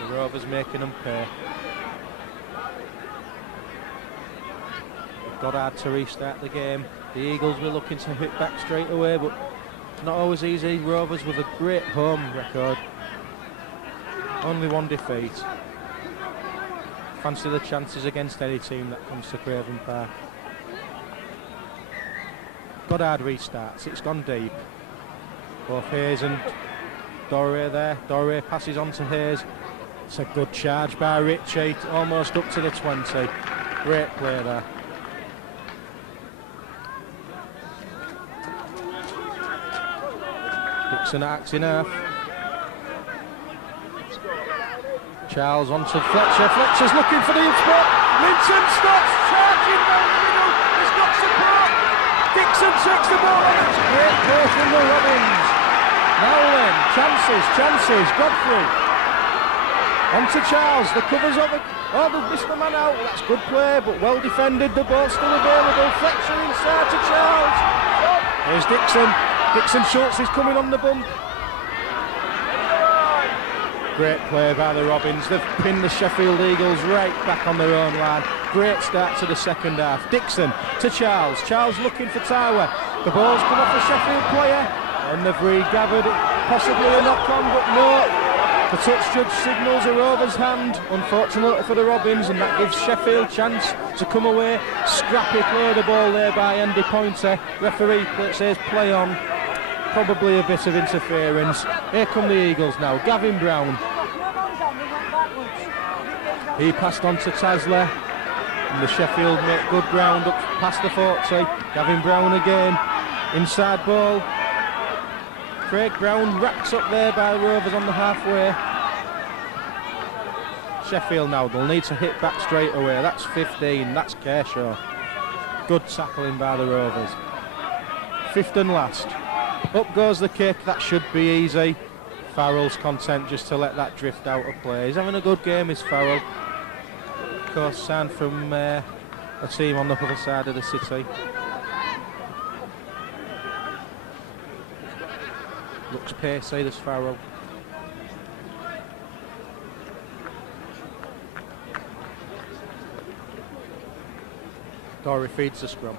The Rovers making them pay. Goddard to restart the game. The Eagles were looking to hit back straight away, but not always easy. Rovers with a great home record. Only 1 defeat. Fancy the chances against any team that comes to Craven Park. Goddard restarts, it's gone deep. Both Hayes and Doré there. Doré passes on to Hayes. It's a good charge by Ritchie, almost up to the 20. Great play there. Dixon acts in half. Charles on to Fletcher. Fletcher's looking for the spot. Linton stops, charging down the middle. He's got support. Dixon takes the ball. That's a great play from the Robins. Now then, chances. Godfrey. On to Charles. The covers of it. Oh, they've missed the man out. That's good play, but well defended. The ball still available. Fletcher inside to Charles. Here's Dixon. Dixon Schultz is coming on the bump. Great play by the Robins. They've pinned the Sheffield Eagles right back on their own line. Great start to the second half. Dixon to Charles. Charles looking for Tower. The ball's come off a Sheffield player and they've regathered it. Possibly a knock-on, but no. The touch judge signals a Rovers hand, unfortunately for the Robins, and that gives Sheffield chance to come away. Scrappy play the ball there by Andy Pointer. Referee says play on. Probably a bit of interference. Here come the Eagles now. Gavin Brown. He passed on to Tasler. And the Sheffield make good ground up past the 40. Gavin Brown again. Inside ball. Craig Brown wrapped up there by Rovers on the halfway. Sheffield now, they'll need to hit back straight away. That's 15, that's Kershaw. Good tackling by the Rovers. 5th and last. Up goes the kick, that should be easy. Farrell's content just to let that drift out of play. He's having a good game, is Farrell. Of course, signed from a team on the other side of the city. Looks pacey, this Farrell. Dory feeds the scrum.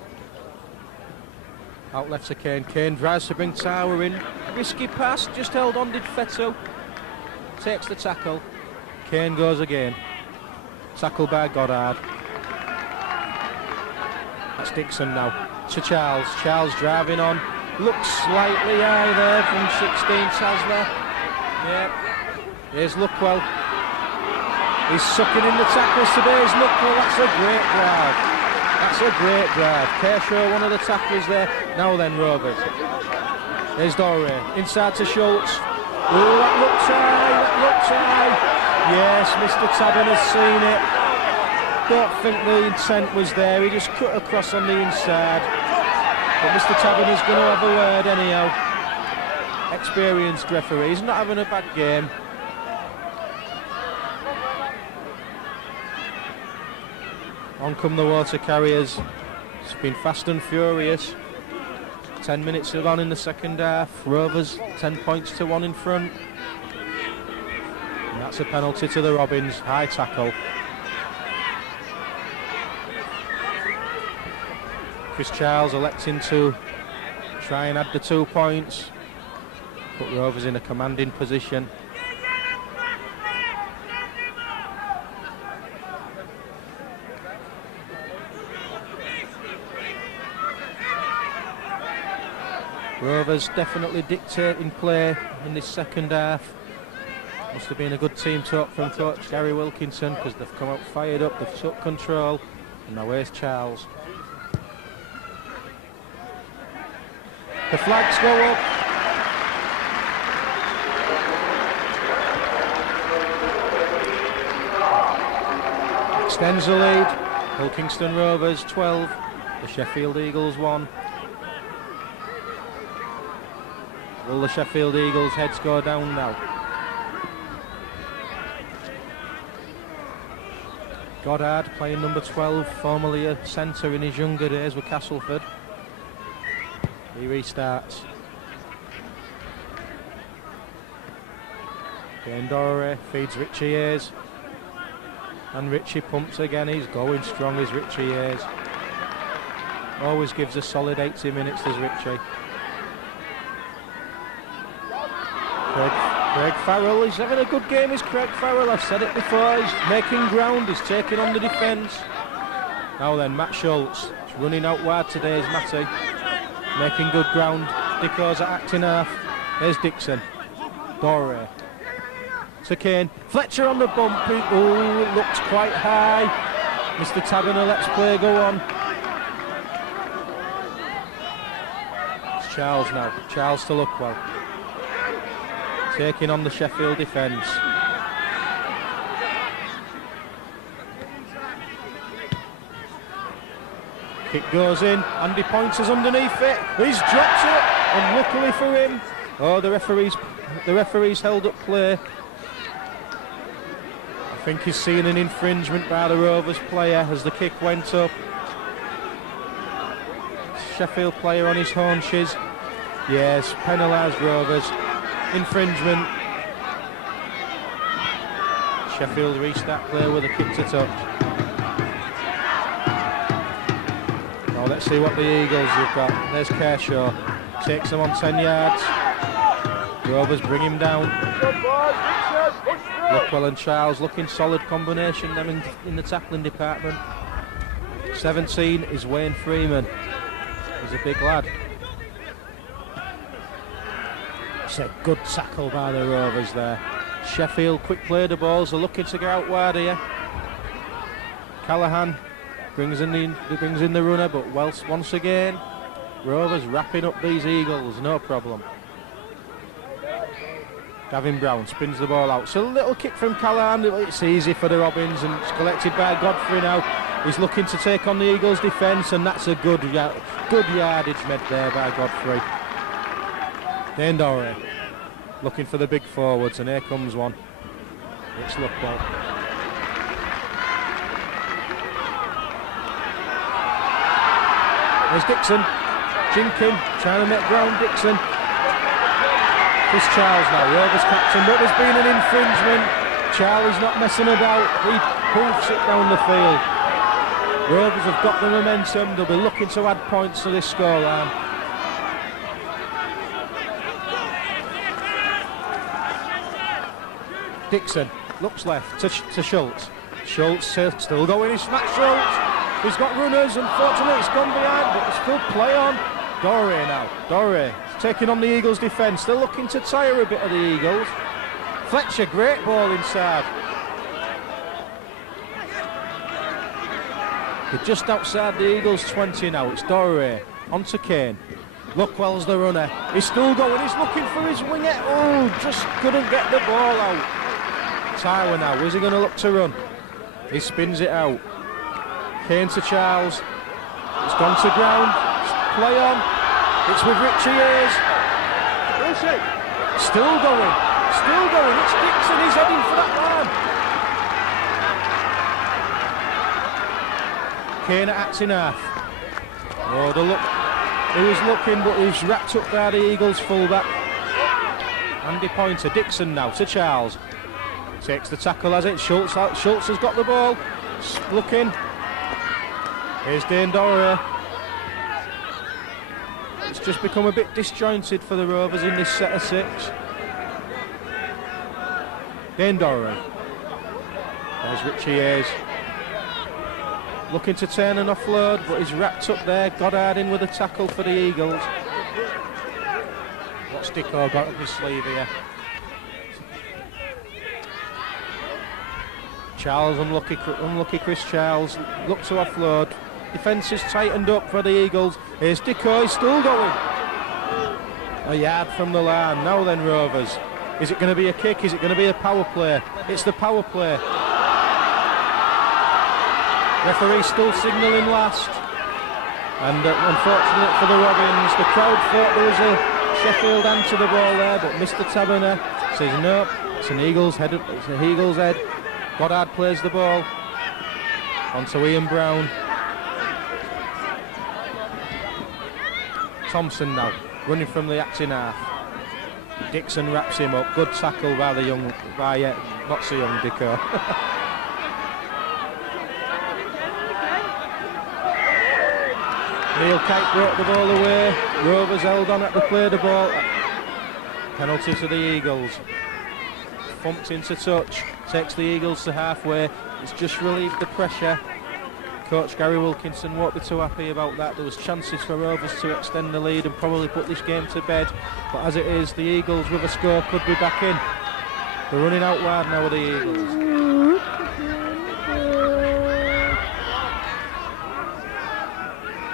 Out left to Kane. Kane drives to bring Tower in. Risky pass, just held on, did Fetto. Takes the tackle. Kane goes again. Tackle by Goddard. That's Dixon now. To Charles. Charles driving on. Looks slightly high there from 16, Tasler. Yeah. Here's Luckwell. He's sucking in the tackles today. Here's Luckwell. That's a great drive. That's a great drive. Kershaw, one of the tacklers there. Now then, Rovers. There's Doré. Inside to Schultz. Oh, that looks high. That looks high. Yes, Mr. Tabbin has seen it. Don't think the intent was there. He just cut across on the inside. But Mr. Tabbin is going to have a word anyhow. Experienced referee. He's not having a bad game. On come the water carriers. It's been fast and furious. 10 minutes have gone in the second half. Rovers 10 points to 1 in front. And that's a penalty to the Robins. High tackle. Chris Charles electing to try and add the 2 points. Put Rovers in a commanding position. Rovers definitely dictating play in this second half. Must have been a good team talk from coach Gary Wilkinson, because they've come out fired up, they've took control, and now where's Charles? The flags go up. Extends the lead. Kingston Rovers 12, the Sheffield Eagles 1. Will the Sheffield Eagles heads go down now? Goddard playing number 12, formerly a centre in his younger days with Castleford. He restarts. Again, Dore feeds Richie Hayes. And Richie pumps again. He's going strong, is Richie Hayes. Always gives a solid 80 minutes, does Richie. Craig Farrell, he's having a good game, is Craig Farrell. I've said it before, he's making ground, he's taking on the defence. Now then, Matt Schultz, he's running out wide today, is Matty. Making good ground. Dicko's at acting half. There's Dixon. Dore. To Kane. Fletcher on the bump. Oh, it looks quite high. Mr. Taberner lets play go on. It's Charles now. Charles to Luckwell. Taking on the Sheffield defence. Kick goes in. Andy Pointer's underneath it. He's dropped it. Unluckily for him. Oh, the referee's held up play. I think he's seen an infringement by the Rovers player as the kick went up. Sheffield player on his haunches. Yes, penalised Rovers. Infringement. Sheffield restart play with a kick to touch. Now let's see what the Eagles have got. There's Kershaw. Takes them on 10 yards. Rovers bring him down. Luckwell and Charles looking solid combination them in the tackling department. 17 is Wayne Freeman. He's a big lad. It's a good tackle by the Rovers there. Sheffield quick play the balls. They're looking to get out wide here. Callahan brings in the runner, but once again Rovers wrapping up these Eagles, no problem. Gavin Brown spins the ball out. So a little kick from Callahan. It's easy for the Robins, and it's collected by Godfrey now. He's looking to take on the Eagles' defence, and that's a good yardage made there by Godfrey. Dane Dore looking for the big forwards, and here comes one. It's Luckwell. There's Dixon. Jinkin trying to make ground. Dixon. It's Charles now, Rovers captain, but there's been an infringement. Charlie's not messing about. He hoofs it down the field. Rovers have got the momentum. They'll be looking to add points to this scoreline. Dixon looks left to Schultz. Schultz still going. He's Matt Schultz. He's got runners. Unfortunately, it's gone behind, but there's still play on. Dore now. Dore taking on the Eagles' defence. They're looking to tire a bit of the Eagles. Fletcher, great ball inside. They're just outside the Eagles' 20 now. It's Dore. On to Kane. Luckwell's the runner. He's still going. He's looking for his winger. Oh, just couldn't get the ball out. Tyler now. Is he going to look to run? He spins it out. Kane to Charles. It's gone to ground. Play on. It's with Richie Hayes. Still going. Still going. It's Dixon. He's heading for that line. Kane at acting half. Oh, he was looking, but he's wrapped up by the Eagles fullback. Andy Pointer. Dixon now to Charles. Takes the tackle as it. Schultz has got the ball. Looking. Here's Dane Dore. It's just become a bit disjointed for the Rovers in this set of 6. Dane Dore. There's Richie Hayes. Looking to turn and offload, but he's wrapped up there. Goddard in with a tackle for the Eagles. What's Dicko got up his sleeve here? Charles, unlucky Chris Charles, look to offload. Defence is tightened up for the Eagles. Here's Dicko, he's still going. A yard from the line. Now then, Rovers. Is it going to be a kick? Is it going to be a power play? It's the power play. Referee still signalling last. And unfortunate for the Robins, the crowd thought there was a Sheffield hand to the ball there, but Mr. Taberner says no, it's an Eagles head. It's an Eagles head. Goddard plays the ball onto Ian Brown. Thompson now running from the acting half. Dixon wraps him up. Good tackle by the young, not so young Dicko. Neil Kite brought the ball away. Rovers held on at the play the ball. Penalty to the Eagles. Thumped into touch. Takes the Eagles to halfway. It's just relieved the pressure. Coach Gary Wilkinson won't be too happy about that. There was chances for Rovers to extend the lead and probably put this game to bed. But as it is, the Eagles with a score could be back in. They're running out wide now with the Eagles.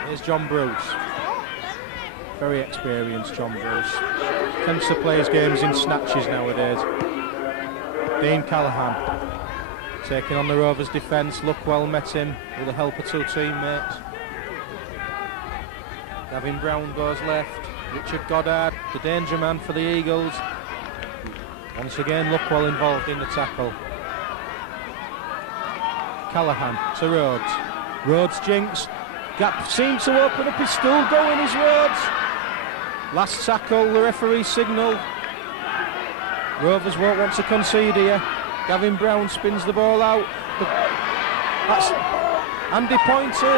Here's John Bruce. Very experienced John Bruce. Tends to play his games in snatches nowadays. Dean Callahan taking on the Rovers defence. Luckwell met him with the help of two teammates. Gavin Brown goes left. Richard Goddard, the danger man for the Eagles. Once again, Luckwell involved in the tackle. Callahan to Rhodes. Rhodes jinks. Gap seems to open up. He's still going, is Rhodes. Last tackle, the referee signal. Rovers won't want to concede here. Gavin Brown spins the ball out. That's Andy Pointer.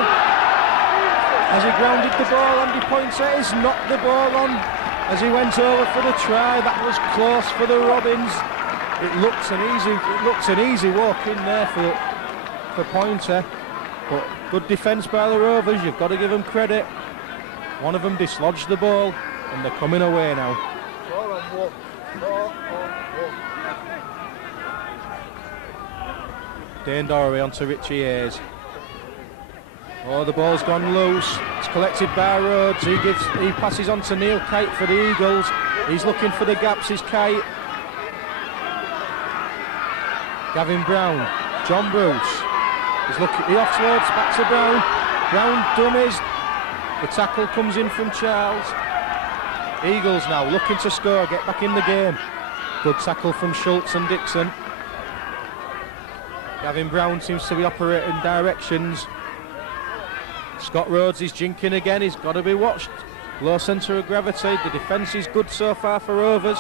As he grounded the ball, Andy Pointer has knocked the ball on as he went over for the try. That was close for the Robins. It looks an easy walk in there for Pointer, but good defence by the Rovers. You've got to give them credit. One of them dislodged the ball, and they're coming away now. 4-on-1. 4-on-1. Dane Dorey onto Richie Hayes. Oh, the ball's gone loose. It's collected by Rhodes. He passes on to Neil Kite for the Eagles. He's looking for the gaps, is Kite. Gavin Brown. John Bruce. He offloads back to Brown. Brown dummies. The tackle comes in from Charles. Eagles now looking to score, get back in the game. Good tackle from Schultz and Dixon. Gavin Brown seems to be operating directions. Scott Rhodes is jinking again. He's got to be watched. Low centre of gravity. The defence is good so far for Rovers.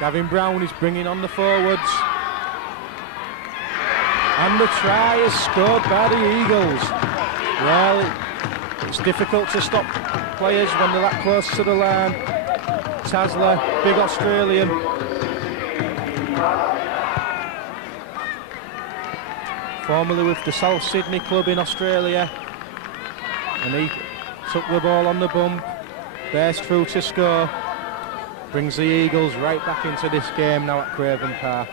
Gavin Brown is bringing on the forwards. And the try is scored by the Eagles. Well, it's difficult to stop players when they're that close to the line. Tasler, big Australian. Formerly with the South Sydney club in Australia. And he took the ball on the bump. Bears through to score. Brings the Eagles right back into this game now at Craven Park.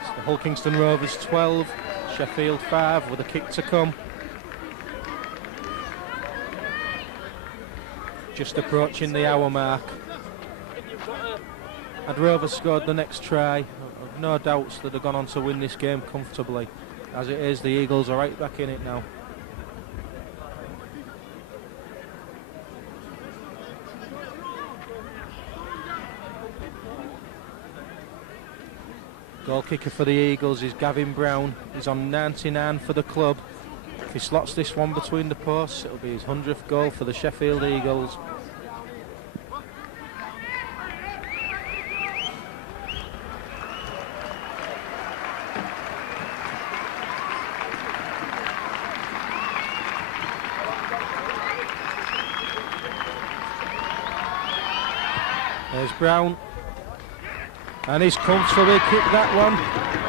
It's the Hull Kingston Rovers 12, Sheffield 5 with a kick to come. Just approaching the hour mark. Had Rovers scored the next try, I've no doubts that they've gone on to win this game comfortably. As it is, the Eagles are right back in it now. Goal kicker for the Eagles is Gavin Brown. He's on 99 for the club. If he slots this one between the posts, it'll be his 100th goal for the Sheffield Eagles. There's Brown. And he's comfortably kicked that one.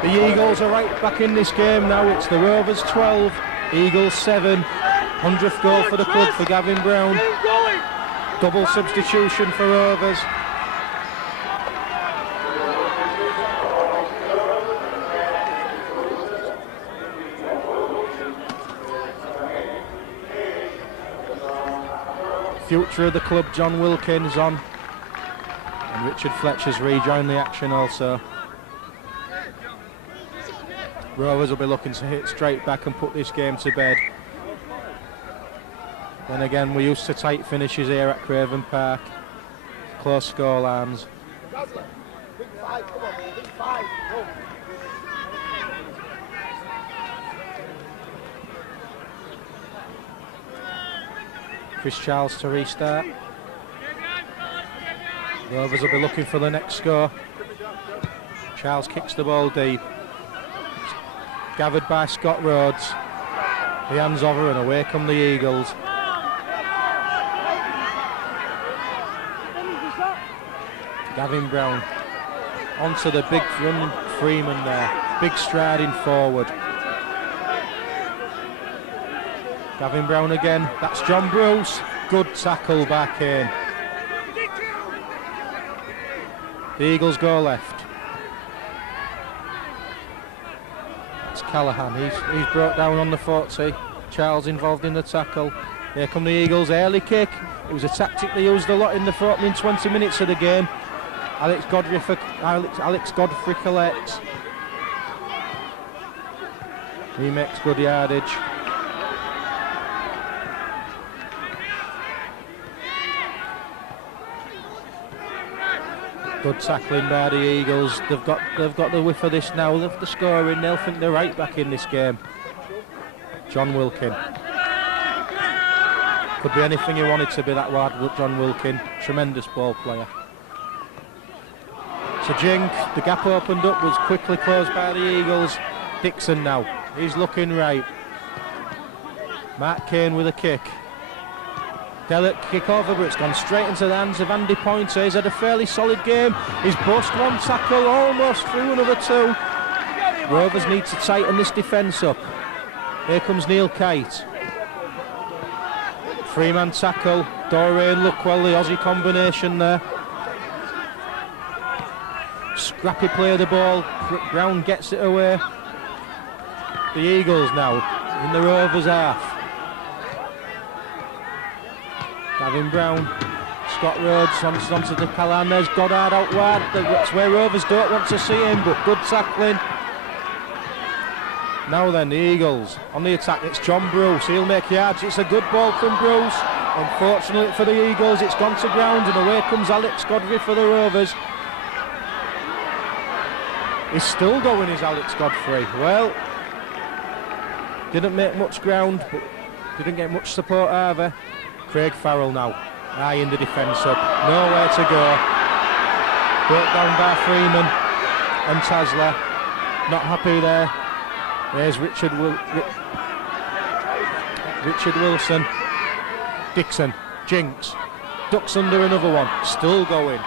The Eagles are right back in this game now. It's the Rovers 12, Eagles 7. 100th goal for the club for Gavin Brown. Double substitution for Rovers. Future of the club, John Wilkins, on, and Richard Fletcher's rejoined the action also. Rovers will be looking to hit straight back and put this game to bed. Then again, we're used to tight finishes here at Craven Park. Close score lines. Chris Charles to restart. Rovers will be looking for the next score. Charles kicks the ball deep. Gathered by Scott Rhodes. He hands over and away come the Eagles. Gavin Brown onto the big run Freeman there. Big striding forward. Gavin Brown again. That's John Bruce. Good tackle back in. The Eagles go left. That's Callahan. He's brought down on the 40. Charles involved in the tackle. Here come the Eagles. Early kick. It was a tactic they used a lot in the opening 20 minutes of the game. Alex Godfrey collects. He makes good yardage. Good tackling by the Eagles. They've got the whiff of this now. They've the scoring. They'll think they're right back in this game. John Wilkin. Could be anything you wanted to be, that wide. John Wilkin, tremendous ball player. So Jink, the gap opened up, was quickly closed by the Eagles. Dixon now, he's looking right. Mark Kane with a kick. Delicate kick over, but it's gone straight into the hands of Andy Pointer. He's had a fairly solid game. He's bust one tackle, almost through another two. Rovers need to tighten this defence up. Here comes Neil Kite. Three-man tackle. Doreen Luckwell, the Aussie combination there. Scrappy play of the ball. Brown gets it away. The Eagles now in the Rovers half. Gavin Brown, Scott Rhodes onto the Callahan. There's Goddard out wide. That's where Rovers don't want to see him, but good tackling. Now then, the Eagles on the attack. It's John Bruce. He'll make yards. It's a good ball from Bruce. Unfortunately for the Eagles, it's gone to ground, and away comes Alex Godfrey for the Rovers. He's still going, is Alex Godfrey. Well, didn't make much ground, but didn't get much support either. Craig Farrell now, eyeing the defence up. Nowhere to go. Brought down by Freeman and Tasler. Not happy there. There's Richard Wilson. Dixon. Jinks. Ducks under another one. Still going.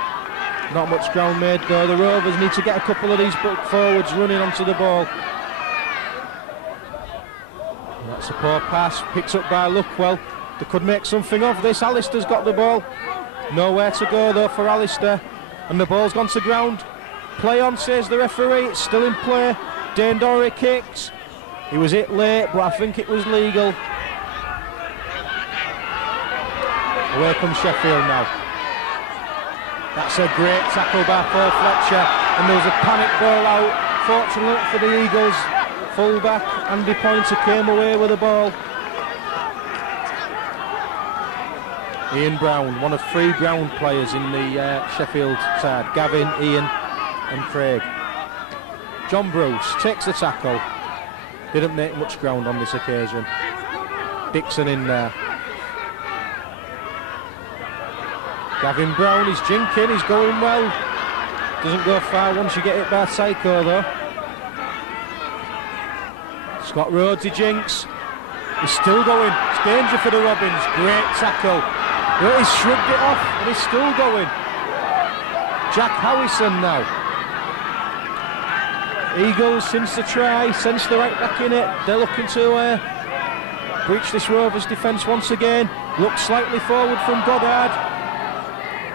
Not much ground made though. The Rovers need to get a couple of these forwards running onto the ball. That's a poor pass. Picked up by Luckwell. They could make something of this. Alistair's got the ball. Nowhere to go though for Alistair. And the ball's gone to ground. Play on, says the referee. It's still in play. Dane Dory kicks. He was hit late, but I think it was legal. Away comes Sheffield now. That's a great tackle by Paul Fletcher. And there was a panic ball out. Fortunately for the Eagles, full-back Andy Pointer came away with the ball. Ian Brown, one of three Brown players in the Sheffield side. Gavin, Ian and Craig. John Bruce takes the tackle. Didn't make much ground on this occasion. Dixon in there. Gavin Brown, he's jinking, he's going well. Doesn't go far once you get hit by Tycho though. Scott Rhodes, he jinks. He's still going. It's danger for the Robins. Great tackle. But he's shrugged it off and he's still going. Jack Howison now. Eagles, since the try, sense they're right back in it. They're looking to breach this Rovers defence once again. Looks slightly forward from Goddard.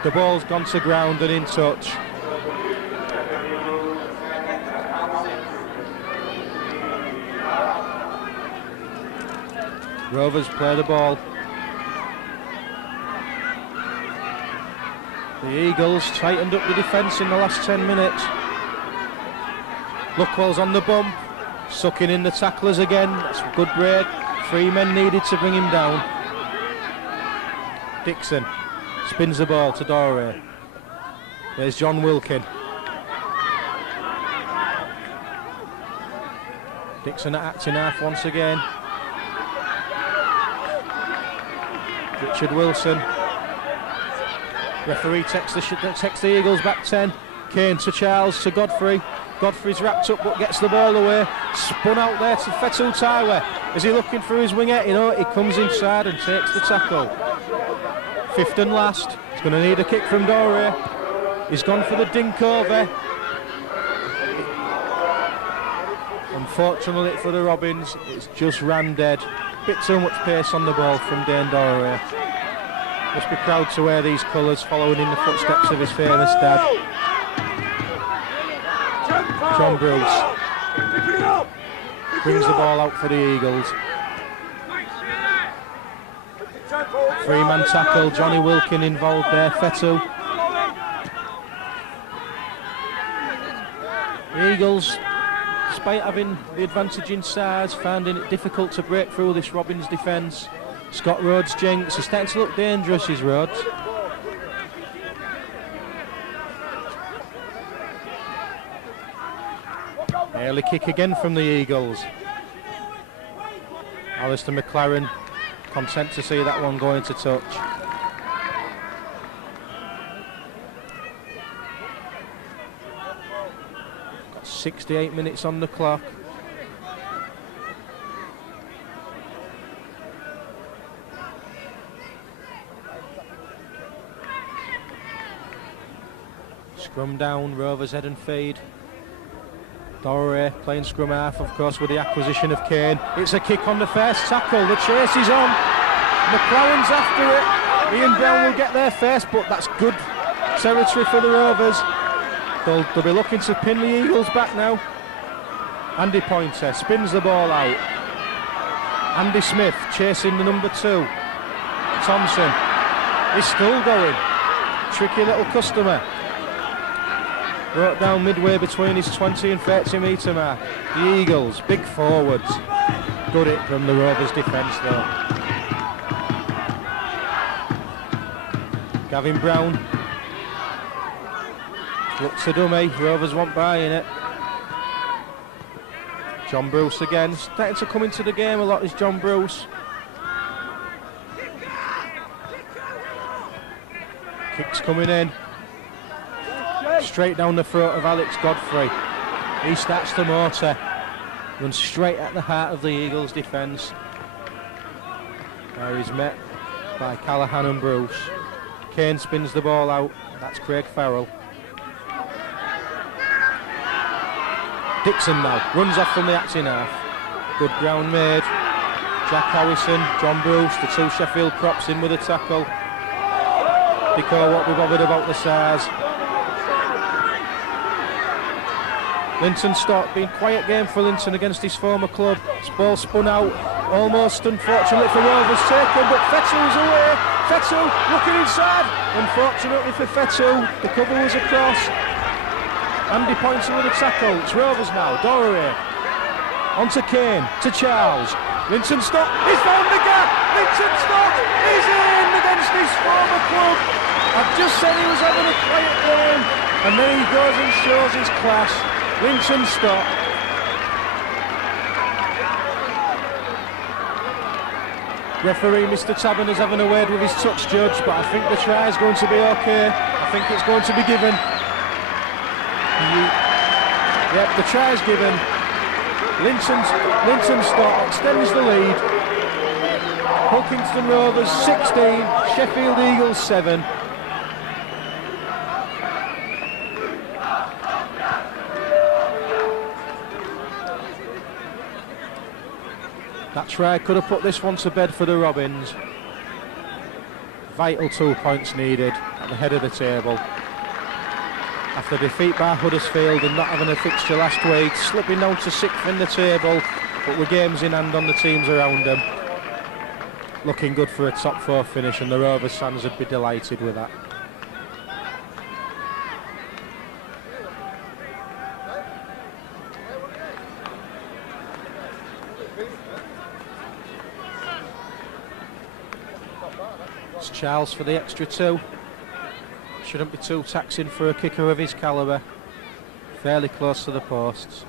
The ball's gone to ground and in touch. Rovers play the ball. The Eagles tightened up the defence in the last 10 minutes. Luckwell's on the bump, sucking in the tacklers again. That's a good break. 3 men needed to bring him down. Dixon spins the ball to Dore. There's John Wilkin. Dixon at acting half once again. Richard Wilson. Referee takes the Eagles back 10. Kane to Charles to Godfrey. Godfrey's wrapped up but gets the ball away. Spun out there to Fetu Taiwe. Is he looking for his wingette? You know, he comes inside and takes the tackle. Fifth and last. He's going to need a kick from Dore. He's gone for the dink over. Unfortunately for the Robins, it's just ran dead. Bit too much pace on the ball from Dane Dore. Must be proud to wear these colours, following in the footsteps of his famous dad. John Bruce brings the ball out for the Eagles. 3-man tackle, Johnny Wilkin involved there, Fetu. The Eagles, despite having the advantage in size, finding it difficult to break through this Robins defence. Scott Rhodes jinx, he's starting to look dangerous, is Rhodes. Early kick again from the Eagles. Alistair McLaren content to see that one go into touch. Got 68 minutes on the clock. Scrum down, Rovers head and feed. Dore playing scrum half, of course, with the acquisition of Kane. It's a kick on the first tackle. The chase is on. McLaren's after it. Ian Brown will get there first, but that's good territory for the Rovers. They'll be looking to pin the Eagles back now. Andy Pointer spins the ball out. Andy Smith chasing the number 2. Thompson is still going. Tricky little customer. Brought down midway between his 20 and 30 metre mark. The Eagles, big forwards. Good hit from the Rovers defence though. Gavin Brown. Looks a dummy, Rovers won't buy in it. John Bruce again, starting to come into the game a lot is John Bruce. Kicks coming in. Straight down the throat of Alex Godfrey. He starts to motor. Runs straight at the heart of the Eagles defence. There he's met by Callaghan and Bruce. Kane spins the ball out. That's Craig Farrell. Dixon now runs off from the acting half. Good ground made. Jack Harrison, John Bruce, the 2 Sheffield props in with a tackle. Because what we bothered about the size. Linton Stott, being quiet game for Linton against his former club. This ball spun out, almost unfortunately for Rovers taken, but Fetu's away. Fetu looking inside. Unfortunately for Fetu, the cover was across. Andy Pointer with a tackle. It's Rovers now. Dore on to Kane, to Charles. Linton Stott, he's found the gap. Linton Stott is in against his former club. I've just said he was having a quiet game, and then he goes and shows his class. Linton Stott. Referee Mr Taberner's having a word with his touch judge, but I think the try is going to be okay. I think it's going to be given. Yep, the try is given. Linton Stott extends the lead. Hulkingston Rovers 16, Sheffield Eagles 7. That try could have put this one to bed for the Robins. Vital 2 points needed at the head of the table. After defeat by Huddersfield and not having a fixture last week, slipping down to 6th in the table, but with games in hand on the teams around them. Looking good for a top 4 finish, and the Rovers fans would be delighted with that. It's Charles for the extra 2. Shouldn't be too taxing for a kicker of his calibre. Fairly close to the posts.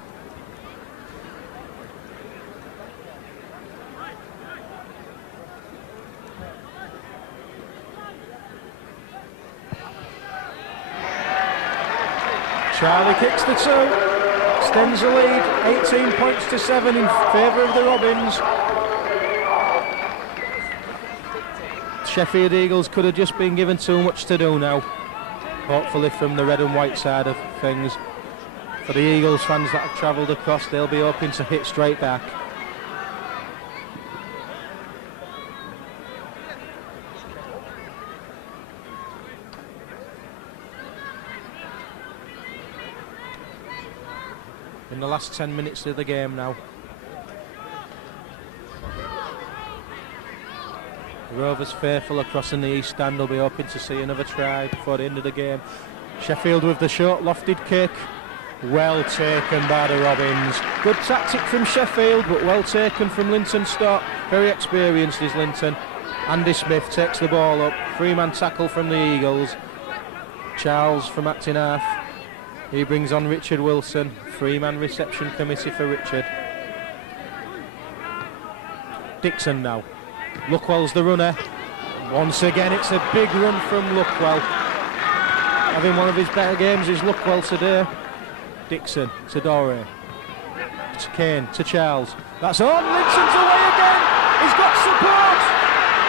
Charlie kicks the 2, extends the lead, 18 points to 7 in favour of the Robins. Sheffield Eagles could have just been given too much to do now. Hopefully from the red and white side of things. For the Eagles fans that have travelled across, they'll be hoping to hit straight back. In the last 10 minutes of the game now. The Rovers faithful across in the east stand will be hoping to see another try before the end of the game. Sheffield with the short lofted kick. Well taken by the Robins. Good tactic from Sheffield, but well taken from Linton Stott. Very experienced is Linton. Andy Smith takes the ball up. 3-man tackle from the Eagles. Charles from acting half. He brings on Richard Wilson. 3-man reception committee for Richard. Dixon now. Luckwell's the runner. Once again it's a big run from Luckwell. Having one of his better games is Luckwell today. Dixon to Doré. To Kane, to Charles. That's on, Linton's away again. He's got support.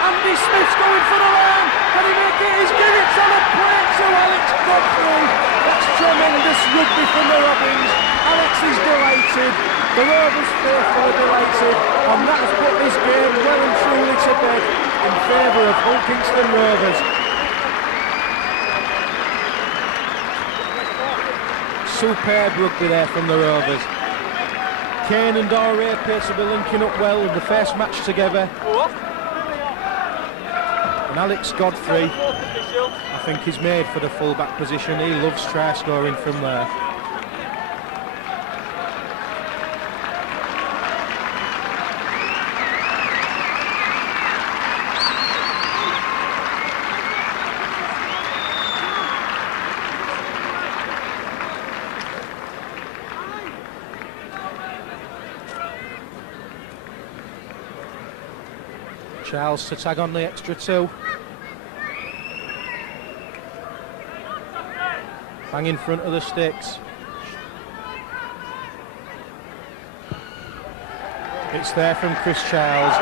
Andy Smith's going for the line. Can he make it? He's given it on a plate to Alex Godfrey. That's tremendous rugby from the Robins. Alex is delighted. The Rovers faithful are delighted. And that's put this game well and truly to bed in favour of Hull Kingston Rovers. Superb rugby there from the Rovers. Kane and Doré appear to be linking up well in the first match together. And Alex Godfrey, I think he's made for the full-back position. He loves try scoring from there. Charles to tag on the extra 2. Bang in front of the sticks. It's there from Chris Charles.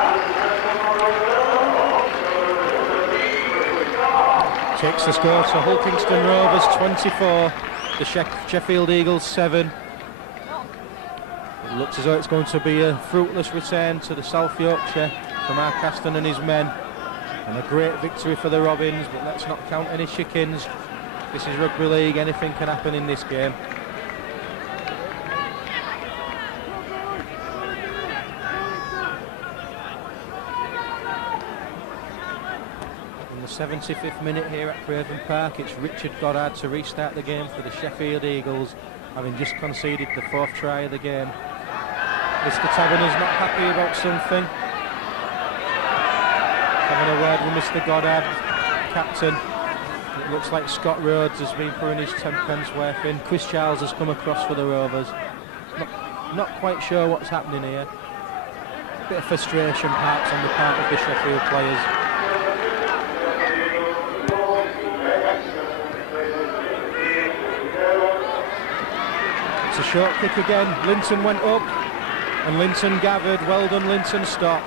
Takes the score to Hull Kingston Rovers 24, the Sheffield Eagles 7. It looks as though it's going to be a fruitless return to the South Yorkshire from Mark Aston and his men, and a great victory for the Robins, but let's not count any chickens. This is rugby league, anything can happen in this game. In the 75th minute here at Craven Park, it's Richard Goddard to restart the game for the Sheffield Eagles, having just conceded the 4th try of the game. Mr. Taverner's not happy about something. Having a word with Mr. Goddard, captain. It looks like Scott Rhodes has been putting his 10 pence worth in. Chris Charles has come across for the Rovers. Not quite sure what's happening here. A bit of frustration perhaps on the part of the Sheffield players. It's a short kick again. Linton went up and Linton gathered. Well done, Linton. Stop.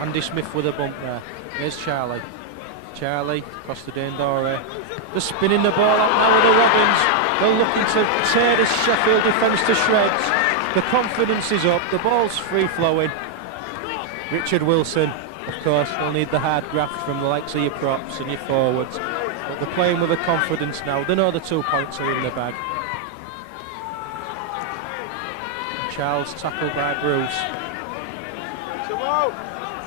Andy Smith with a bump there. Here's Charlie. Charlie across the Dane Doré. They're spinning the ball out now with the Robins. They're looking to tear this Sheffield defence to shreds. The confidence is up, the ball's free-flowing. Richard Wilson, of course, will need the hard graft from the likes of your props and your forwards. But they're playing with a confidence now. They know the 2 points are in the bag. Charles tackled by Bruce.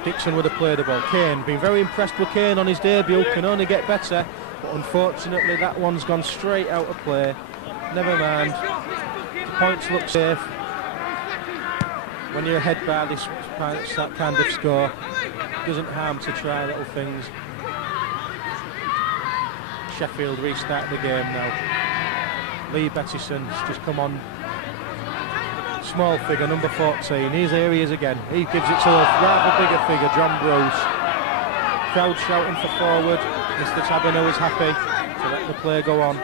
Dixon would have played the ball. Kane, been very impressed with Kane on his debut, can only get better. But unfortunately that one's gone straight out of play. Never mind. Points look safe. When you're ahead by that kind of score, it doesn't harm to try little things. Sheffield restart the game now. Lee Bettison's just come on. Small figure, number 14. Here he is again. He gives it to a rather bigger figure, John Bruce. Crowd shouting for forward. Mr. Taberner was happy to let the play go on.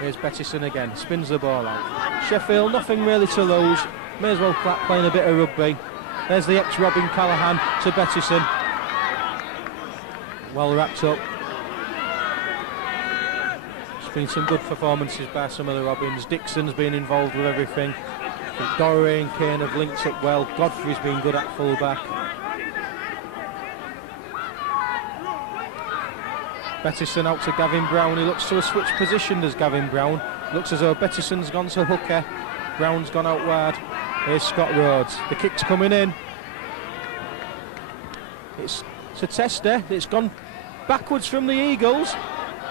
Here's Bettison again, spins the ball out. Sheffield, nothing really to lose. May as well playing a bit of rugby. There's the ex-Robin Callaghan to Bettison. Well wrapped up. There's been some good performances by some of the Robins. Dixon's been involved with everything. Dorey and Kane have linked up well. Godfrey's been good at full-back. Bettison out to Gavin Brown. He looks to have switched position as Gavin Brown. Looks as though Bettison's gone to hooker. Brown's gone out wide. Here's Scott Rhodes. The kick's coming in. It's a tester. It's gone backwards from the Eagles.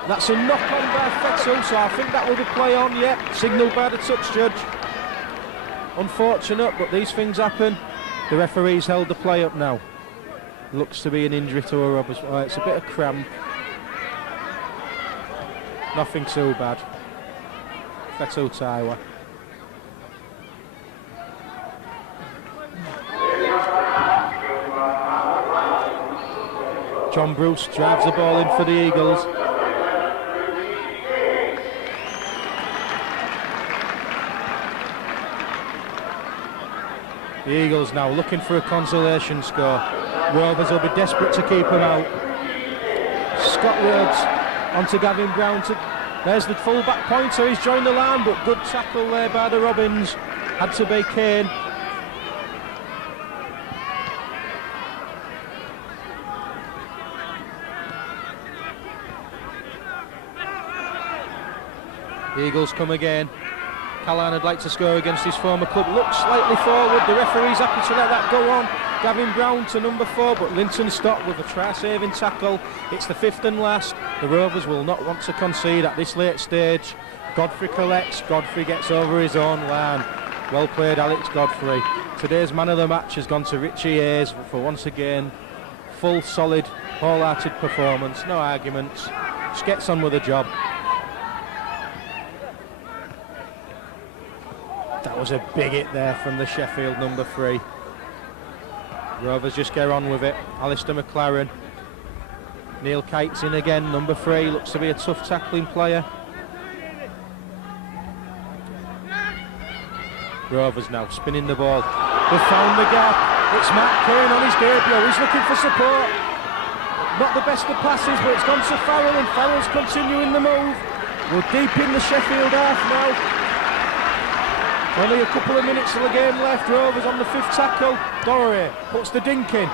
That's a knock on by Fetzel, so I think that will be play on. Yep, signalled by the touch judge. Unfortunate, but these things happen. The referee's held the play up now. Looks to be an injury to a Robbers. Oh, it's a bit of cramp. Nothing too bad. Fetzel Taiwa. John Bruce drives the ball in for the Eagles. The Eagles now looking for a consolation score. Rovers will be desperate to keep them out. Scott Rhodes onto Gavin Brown. There's the full-back pointer. He's joined the line, but good tackle there by the Robins. Had to be Kane. The Eagles come again. Callaghan would like to score against his former club. Looks slightly forward. The referee's happy to let that go on. Gavin Brown to number 4, but Linton stopped with a try-saving tackle. It's the 5th and last. The Rovers will not want to concede at this late stage. Godfrey collects. Godfrey gets over his own line. Well played, Alex Godfrey. Today's man of the match has gone to Richie Hayes for once again. Full, solid, wholehearted performance. No arguments. Just gets on with the job. That was a big hit there from the Sheffield number 3. Rovers just get on with it. Alistair McLaren. Neil Kite's in again, number 3. Looks to be a tough tackling player. Rovers now spinning the ball. They've found the gap. It's Matt Kane on his debut. He's looking for support. Not the best of passes, but it's gone to Farrell, and Farrell's continuing the move. We're deep in the Sheffield half now. Only a couple of minutes of the game left. Rovers on the 5th tackle. Dorey puts the dink in.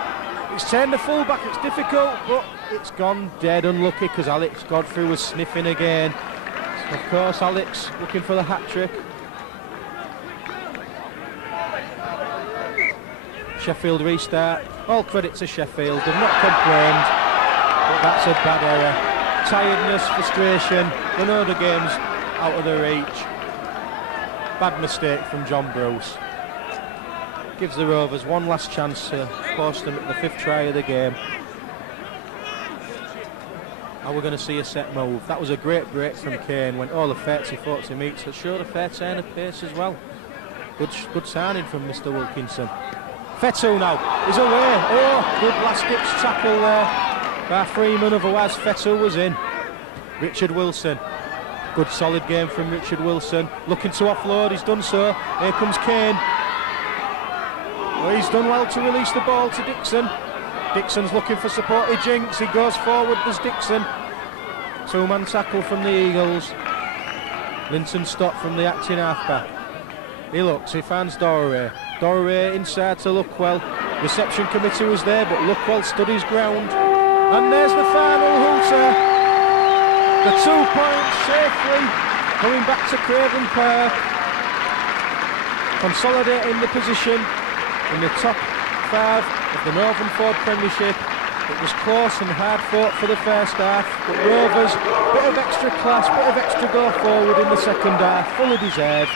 It's turned the full-back. It's difficult, but it's gone dead unlucky because Alex Godfrey was sniffing again. Of course, Alex looking for the hat-trick. Sheffield restart. All credit to Sheffield. They've not complained, but that's a bad error. Tiredness, frustration. They know the game's out of their reach. Bad mistake from John Bruce. Gives the Rovers one last chance to post them at the 5th try of the game. Now we're going to see a set move. That was a great break from Kane. Went all the 30-40 metres. That showed a fair turn of pace as well. Good signing from Mr. Wilkinson. Fetzel now is away. Oh, good last-ditch tackle there by Freeman. Otherwise, Fetzel was in. Richard Wilson. Good solid game from Richard Wilson. Looking to offload, he's done so. Here comes Kane. Well, he's done well to release the ball to Dixon. Dixon's looking for support. He jinks, he goes forward, there's Dixon. 2-man tackle from the Eagles. Linton stopped from the acting halfback. He looks, he finds Doré. Doré inside to Luckwell. Reception committee was there, but Luckwell stood his ground. And there's the final hooter. The 2 points safely coming back to Craven Park. Consolidating the position in the top 5 of the Northern Ford Premiership. It was close and hard fought for the first half, but Rovers, bit of extra class, bit of extra go forward in the second half, fully deserved.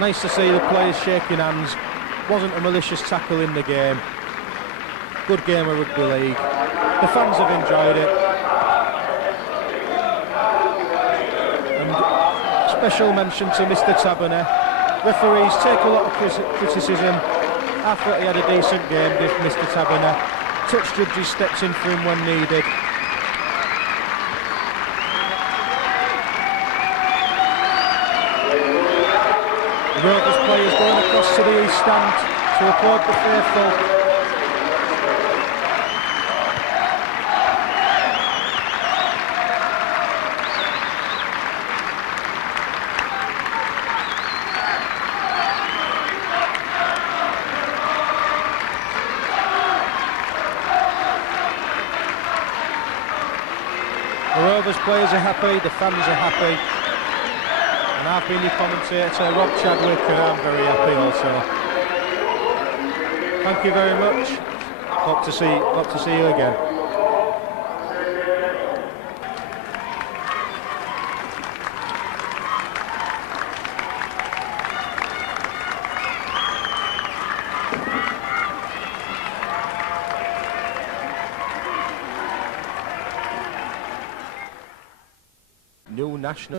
Nice to see the players shaking hands. Wasn't a malicious tackle in the game. Good game of rugby league. The fans have enjoyed it. And special mention to Mr. Taberner. Referees take a lot of criticism. I thought he had a decent game, did Mr. Taberner. Touch judges stepped in for him when needed. The Rovers players going across to the east stand to applaud the faithful. The Rovers players are happy, the fans are happy, and I've been your commentator, Rob Chadwick, and I'm very happy also. Thank you very much. Hope to see you again. New national